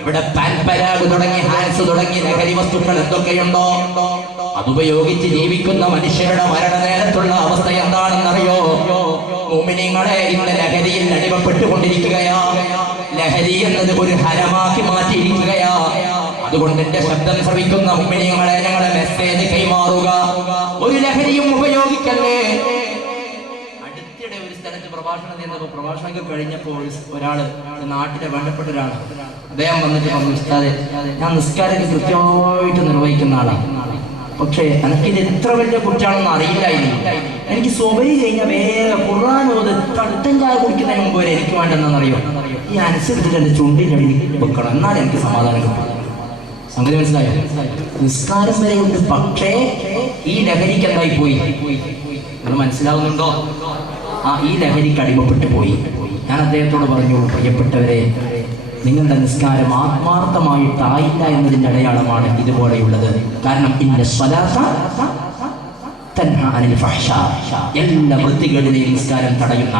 ഇവിടെ പാൻപരാഗ് തുടങ്ങി ഹാൻസ് തുടങ്ങി ലഹരി വസ്തുക്കൾ എന്തൊക്കെയുണ്ടോ അതുപയോഗിച്ച് ജീവിക്കുന്ന മനുഷ്യരുടെ മരണനേരത്തുള്ള അവസ്ഥ എന്താണെന്നറിയോ? മുഅ്മിനീങ്ങളെ, ഇന്ന് ലഹരിയിൽ അടിമപ്പെട്ടുകൊണ്ടിരിക്കുകയാ. ലഹരി എന്നത് ഒരു ഹരമാക്കി മാറ്റിയിരിക്കുകയാ. അതുകൊണ്ട് എന്റെ ശബ്ദം ശ്രവിക്കുന്ന മുഅ്മിനീങ്ങളെ, ഞങ്ങളെ മെസ്സേജ് കൈമാറുക, ഒരു ലഹരിയും ഉപയോഗിക്കല്ലേ. അടുത്തിടെ ഒരു സ്ഥലത്ത് പ്രഭാഷണം ചെയ്യുന്നപ്പോൾ പ്രഭാഷണമൊക്കെ കഴിഞ്ഞപ്പോൾ ഒരാള് നാട്ടിലെ വേണ്ടപ്പെട്ട ഒരാൾ അദ്ദേഹം വന്നിട്ട് പറഞ്ഞു, ഉസ്താദേ, ഞാൻ നിസ്കാരമൊക്കെ കൃത്യമായിട്ട് നിർവഹിക്കുന്ന ആളാണ്, പക്ഷേ എനിക്കിത് എത്ര വലിയ കുറ്റാണെന്ന് അറിയില്ലായിരുന്നു. എനിക്ക് സ്വബരി കഴിഞ്ഞാൽ വേഗം ഖുർആൻ ഓത് കട്ടൻ ചായ കുടിക്കുന്നതിന് മുമ്പ് വരെ എനിക്ക് വേണ്ടെന്നറിയോ, ഈ അനുസരിച്ചിട്ട് എൻ്റെ ചുണ്ടിനടി വെക്കണം, എന്നാൽ എനിക്ക് സമാധാനം കിട്ടും. സംഗതി മനസ്സിലായോ? നിസ്കാരം വരെയുണ്ട്, പക്ഷേ ഈ ലഹരിക്ക് എന്തായി പോയി? അത് മനസ്സിലാവുന്നുണ്ടോ? ഈ ലഹരിക്ക് അടിമപ്പെട്ടു പോയി. ഞാൻ അദ്ദേഹത്തോട് പറഞ്ഞു, പ്രിയപ്പെട്ടവരെ, നിങ്ങളുടെ നിസ്കാരം ആത്മാർത്ഥമായിട്ടായില്ല എന്നതിൻ്റെ അടയാളമാണ് ഇതുപോലെയുള്ളത്. കാരണം ഇന്ന സ്വലാത്ത തൻഹാ അനിൽ ഫഹ്ശാ, എല്ലാ വൃത്തികേടിനെയും നിസ്കാരം തടയുന്ന.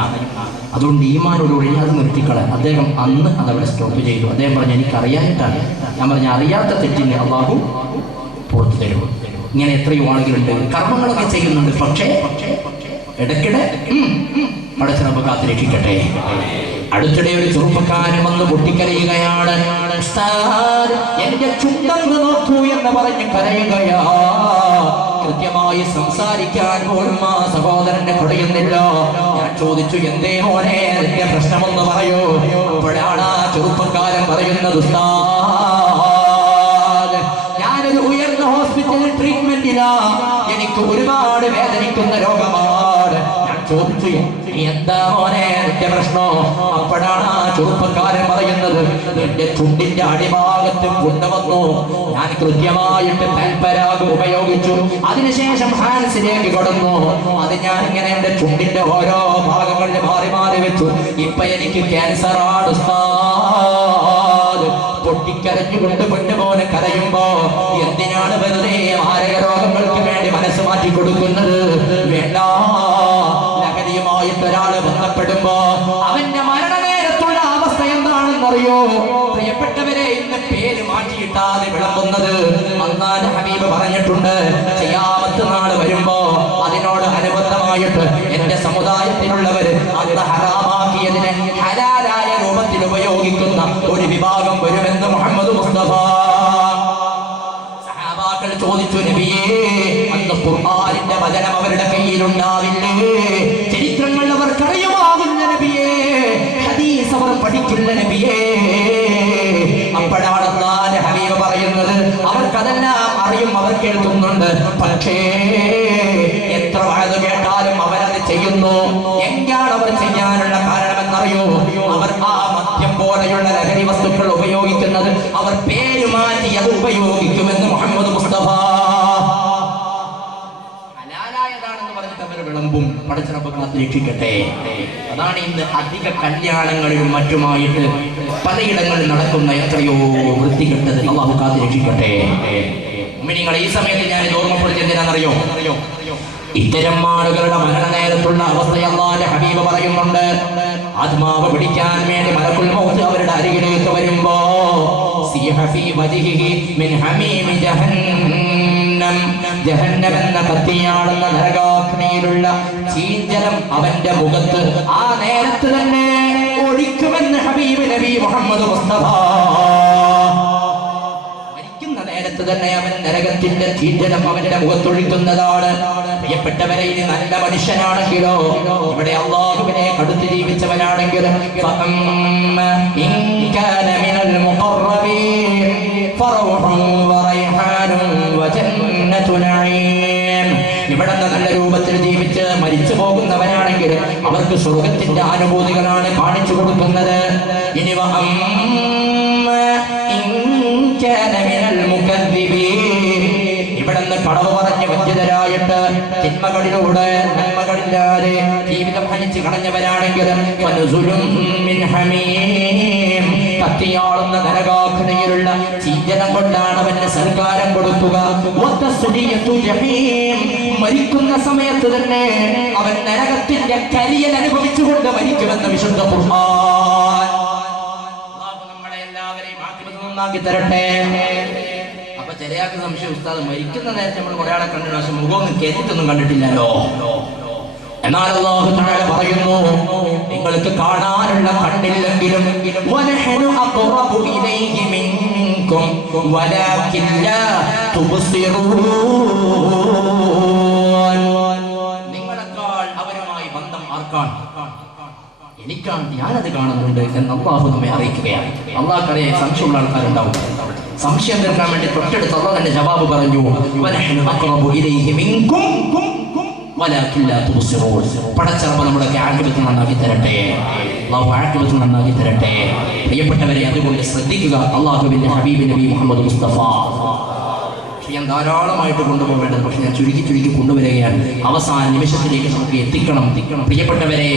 അതുകൊണ്ട് ഈമാനോടുകൂടി അത് നിർത്തിക്കളെ. അദ്ദേഹം അന്ന് അതവിടെ സ്റ്റോപ്പ് ചെയ്തു. അദ്ദേഹം പറഞ്ഞു, എനിക്കറിയാനിട്ടാണ്. ഞാൻ പറഞ്ഞ അറിയാത്ത തെറ്റിനെ അല്ലാഹു പുറത്തു തരും. ഇങ്ങനെ എത്രയോ ആളുകളുണ്ട്, കർമ്മങ്ങളൊക്കെ ചെയ്യുന്നുണ്ട്, പക്ഷേ ഇടയ്ക്കിടെ പടച്ച റബ്ബ് കാത്തുരക്ഷിക്കട്ടെ. അടുത്തിടെ ഒരു ചെറുപ്പക്കാരൻ വന്ന് പൊട്ടിക്കരയുകയാണ്, എന്റെ ചുണ്ടങ്ങ് നോക്കൂ എന്ന് പറഞ്ഞ് കരയുകയാ. കൃത്യമായി സംസാരിക്കാൻ പോലും ആ സഹോദരനെ കഴിയുന്നില്ല. ഞാൻ ചോദിച്ചു, എന്തേ മോനെ നിന്റെ പ്രശ്നമെന്ന് പറയൂ. അപ്പോഴാണ് ആ ചെറുപ്പക്കാരൻ പറയുന്നത്, ഉസ്താദ്, ഞാനൊരു ഉയർന്ന ഹോസ്പിറ്റലിൽ ട്രീറ്റ്മെന്റിലാ, എനിക്ക് ഒരുപാട് വേദനിക്കുന്ന രോഗമാണ്. ഞാൻ ചോദിച്ചു, എന്താ മോനെ നിന്റെ പ്രശ്നോ? അപ്പോഴാണ് ആ ചെറുപ്പക്കാരൻ പറയുന്നത്, എന്റെ ചുണ്ടിന്റെ അടിഭാഗത്ത് പുണ്ണ് വന്നു. ഞാൻ കൃത്യമായിട്ട് താൽപരാഗ് ഉപയോഗിച്ചു, അതിനുശേഷം ഹാൻസിലേക്ക് കടന്നു. അത് ഞാൻ ഇങ്ങനെ എന്റെ ചുണ്ടിന്റെ ഓരോ ഭാഗങ്ങളിൽ മാറി മാറി വെച്ചു. ഇപ്പൊ എനിക്ക് ക്യാൻസർ ആണ് ഉസ്താദ്. പൊട്ടിക്കരഞ്ഞുകൊണ്ട് പെണ്ണുപോലെ കരയുമ്പോ എന്തിനാണ് വെറുതെ മാരക രോഗങ്ങൾക്ക് വേണ്ടി മനസ്സ് മാറ്റി കൊടുക്കുന്നത്? വേണ്ട. ലഹരിയുമായിട്ട് ഒരാള് ബന്ധപ്പെടുമ്പോ അവന്റെ മരണനേരത്തുള്ള അവസ്ഥ എന്താണെന്നറിയോ? പ്രിയപ്പെട്ടവരെ, ഇന്ന് പേര് മാറ്റിയിട്ടാതെ വിളമ്പുന്നത്. അല്ലാഹുവിന്റെ ഹബീബ് പറഞ്ഞിട്ടുണ്ട്, ഖിയാമത്ത് നാൾ വരുമ്പോ അതിനോട് അനുബന്ധമായിട്ട് എന്റെ സമുദായത്തിലുള്ളവര് അന്ന് ഹറാമാക്കിയതിനെ ഹലാലായ രൂപത്തിൽ ഉപയോഗിക്കുന്ന ഒരു വിഭാഗം വരുമെന്ന് മുഹമ്മദ് മുസ്തഫ. സഹാബാക്കൾ ചോദിച്ചു, നബിയേ, അന്ന് ഖുർആനിന്റെ വചനം അവരുടെ കയ്യിലുണ്ടാവില്ലേ? ചരിത്രങ്ങൾ അവർക്കറിയുമാകുന്ന നബിയേ, ഹദീസ് അവർ പഠിക്കുന്ന നബിയേ. അപ്പോഴാണ് അല്ലാഹുവിന്റെ ഹബീബ് പറയുന്നത്, അവർക്കതെല്ലാം അറിയും, അവർ കേൾക്കുന്നുണ്ട്. പക്ഷേ എത്ര വയത് കേട്ടാലും അവരത് ചെയ്യുന്നു. എങ്ങാണ് അവർ ചെയ്യാനുള്ള കാരണമെന്നറിയോ? അവർ ആ മദ്യം പോലെയുള്ള ലഹരി വസ്തുക്കൾ ഉപയോഗിക്കുന്നത് അവർ പേര് മാറ്റി അത് ഉപയോഗിക്കുമെന്ന് മുഹമ്മദ് മുസ്തഫ. ഹലാലായതാണെന്ന് പറഞ്ഞിട്ട് അവർ വിളമ്പും. പടച്ചറപ്പ് കാത്ത് രക്ഷിക്കട്ടെ. അതാണ് ഇന്ന് അധിക കല്യാണങ്ങളിലും മറ്റുമായിട്ട് പലയിടങ്ങളിൽ നടക്കുന്ന എത്രയോ വൃത്തികെട്ടത്. അല്ലാഹു കാത്ത് രക്ഷിക്കട്ടെ. മുഅ്മിനീങ്ങളെ, ഈ സമയത്ത് ഞാൻ ഇത് ഓർമ്മപ്പെടുത്തി എന്തിനാണെന്നറിയോ? ഇത്തരം ആളുകളുടെ മരണനേരത്തുള്ള അവസ്ഥ അല്ലാഹുവിന്റെ ഹബീബ് പറയുന്നുണ്ട്. ആത്മാവ് പിടിക്കാൻ വേണ്ടി മലക്കുൽ മൗത്ത് അവരുടെ അരികിലേക്ക് വരുമ്പോ സിഹ ഫീ വജ്ഹിഹി മിൻ ഹമീമി ജഹന്നം, ജഹന്നം എന്ന കത്തിയാടുന്ന നരകാഗ്നിയിലുള്ള ചീഞ്ചലം അവന്റെ മുഖത്ത് ആ നേരത്ത് തന്നെ ഒഴിക്കുമെന്ന് ഹബീബ് നബി മുഹമ്മദ് മുസ്തഫ. നേരത്ത് തന്നെ അവൻ നരകത്തിന്റെ ചീഞ്ചലം അവന്റെ മുഖത്തൊഴിക്കുന്നതാണ്. പ്രിയപ്പെട്ടവരെ, ഇനി നല്ല മനുഷ്യനാണെങ്കിലോ, ഇവിടെ അല്ലാഹുവിനെ കടുത്ത് ജീവിച്ചവനാണെങ്കിലും ഇവിടെ നല്ല രൂപത്തിൽ ജീവിച്ച് മരിച്ചു പോകുന്നവനാണെങ്കിൽ അവർക്ക് സ്വർഗത്തിന്റെ അനുഭൂതികളാണ് കാണിച്ചു കൊടുക്കുന്നത്. ഇനി ഇവിടുന്ന് കളവ് പറഞ്ഞ് വഞ്ചിതരായിട്ട് തിന്മകളിലൂടെ നന്മകളില്ലാതെ ജീവിതം ഹനിച്ച് കളഞ്ഞവരാണെങ്കിൽ കത്തിയാളുന്ന നരകാഗ്നിയിലുള്ള ചീഞ്ചലം കൊണ്ടാണ് അവന് സർക്കാരം കൊടുക്കുക. മരിക്കുന്ന സമയത്ത് തന്നെ അവൻ നരകത്തിന്റെ കരിയൽ അനുഭവിച്ചുകൊണ്ട് മരിക്കുമെന്ന് വിശുദ്ധ ഖുർആൻ. നമ്മളെ എല്ലാവരെയും ആക്കി തരട്ടെ. അപ്പൊ ചെറിയാൾക്ക് സംശയം, ഉസ്താദ് മരിക്കുന്ന നേരത്തെ നമ്മൾ കുറെ ആളെ കണ്ടു, പക്ഷെ മുഖമൊന്നും കേട്ടിട്ടൊന്നും കണ്ടിട്ടില്ലല്ലോ. എന്നാൽ അല്ലാഹു തആല പറയുന്നു, നിങ്ങൾക്ക് കാണാനുള്ള കണ്ണില്ലെങ്കിലും വനഹനു അഖറബു ഇലൈഹി മിൻകും വലാകിൻ ലാ തുബ്സിറൂൻ. നിങ്ങളെക്കാൾ അവരുമായി ബന്ധം ആർക്കാണ്? എനിക്കാണ്, ഞാനത് കാണുന്നുണ്ട് എന്ന് അല്ലാഹു നമ്മെ അറിയിക്കുകയാണ്. അല്ലാഹുക്കറിയാൻ സംശയമുള്ള ആൾക്കാരുണ്ടാവും. സംശയം തീർക്കാൻ വേണ്ടി തൊട്ടടുത്ത് അല്ലാഹു തന്നെ ജവാബ് പറഞ്ഞു, വനഹനു അഖറബു ഇലൈഹി മിൻകും വലാകിൻ ലാ തുബ്സിറൂൻ. പടച്ചറബ് നമ്മുടെ ആഖിബത്ത് നന്നാക്കി തരട്ടെ. അല്ലാഹു ആഖിബത്ത് നന്നാക്കി തരട്ടെ. പ്രിയപ്പെട്ടവരെ, അതുകൊണ്ട് ശ്രദ്ധിക്കുക. അല്ലാഹുവിന്റെ ഹബീബ് നബി മുഹമ്മദ് മുസ്തഫ. ഞാൻ ധാരാളമായിട്ട് കൊണ്ടുപോകേണ്ടത്, പക്ഷെ ഞാൻ ചുരുക്കി കൊണ്ടുവരികയാണ്. അവസാന നിമിഷത്തിലേക്ക് നമുക്ക് എത്തിക്കണം. പ്രിയപ്പെട്ടവരെ,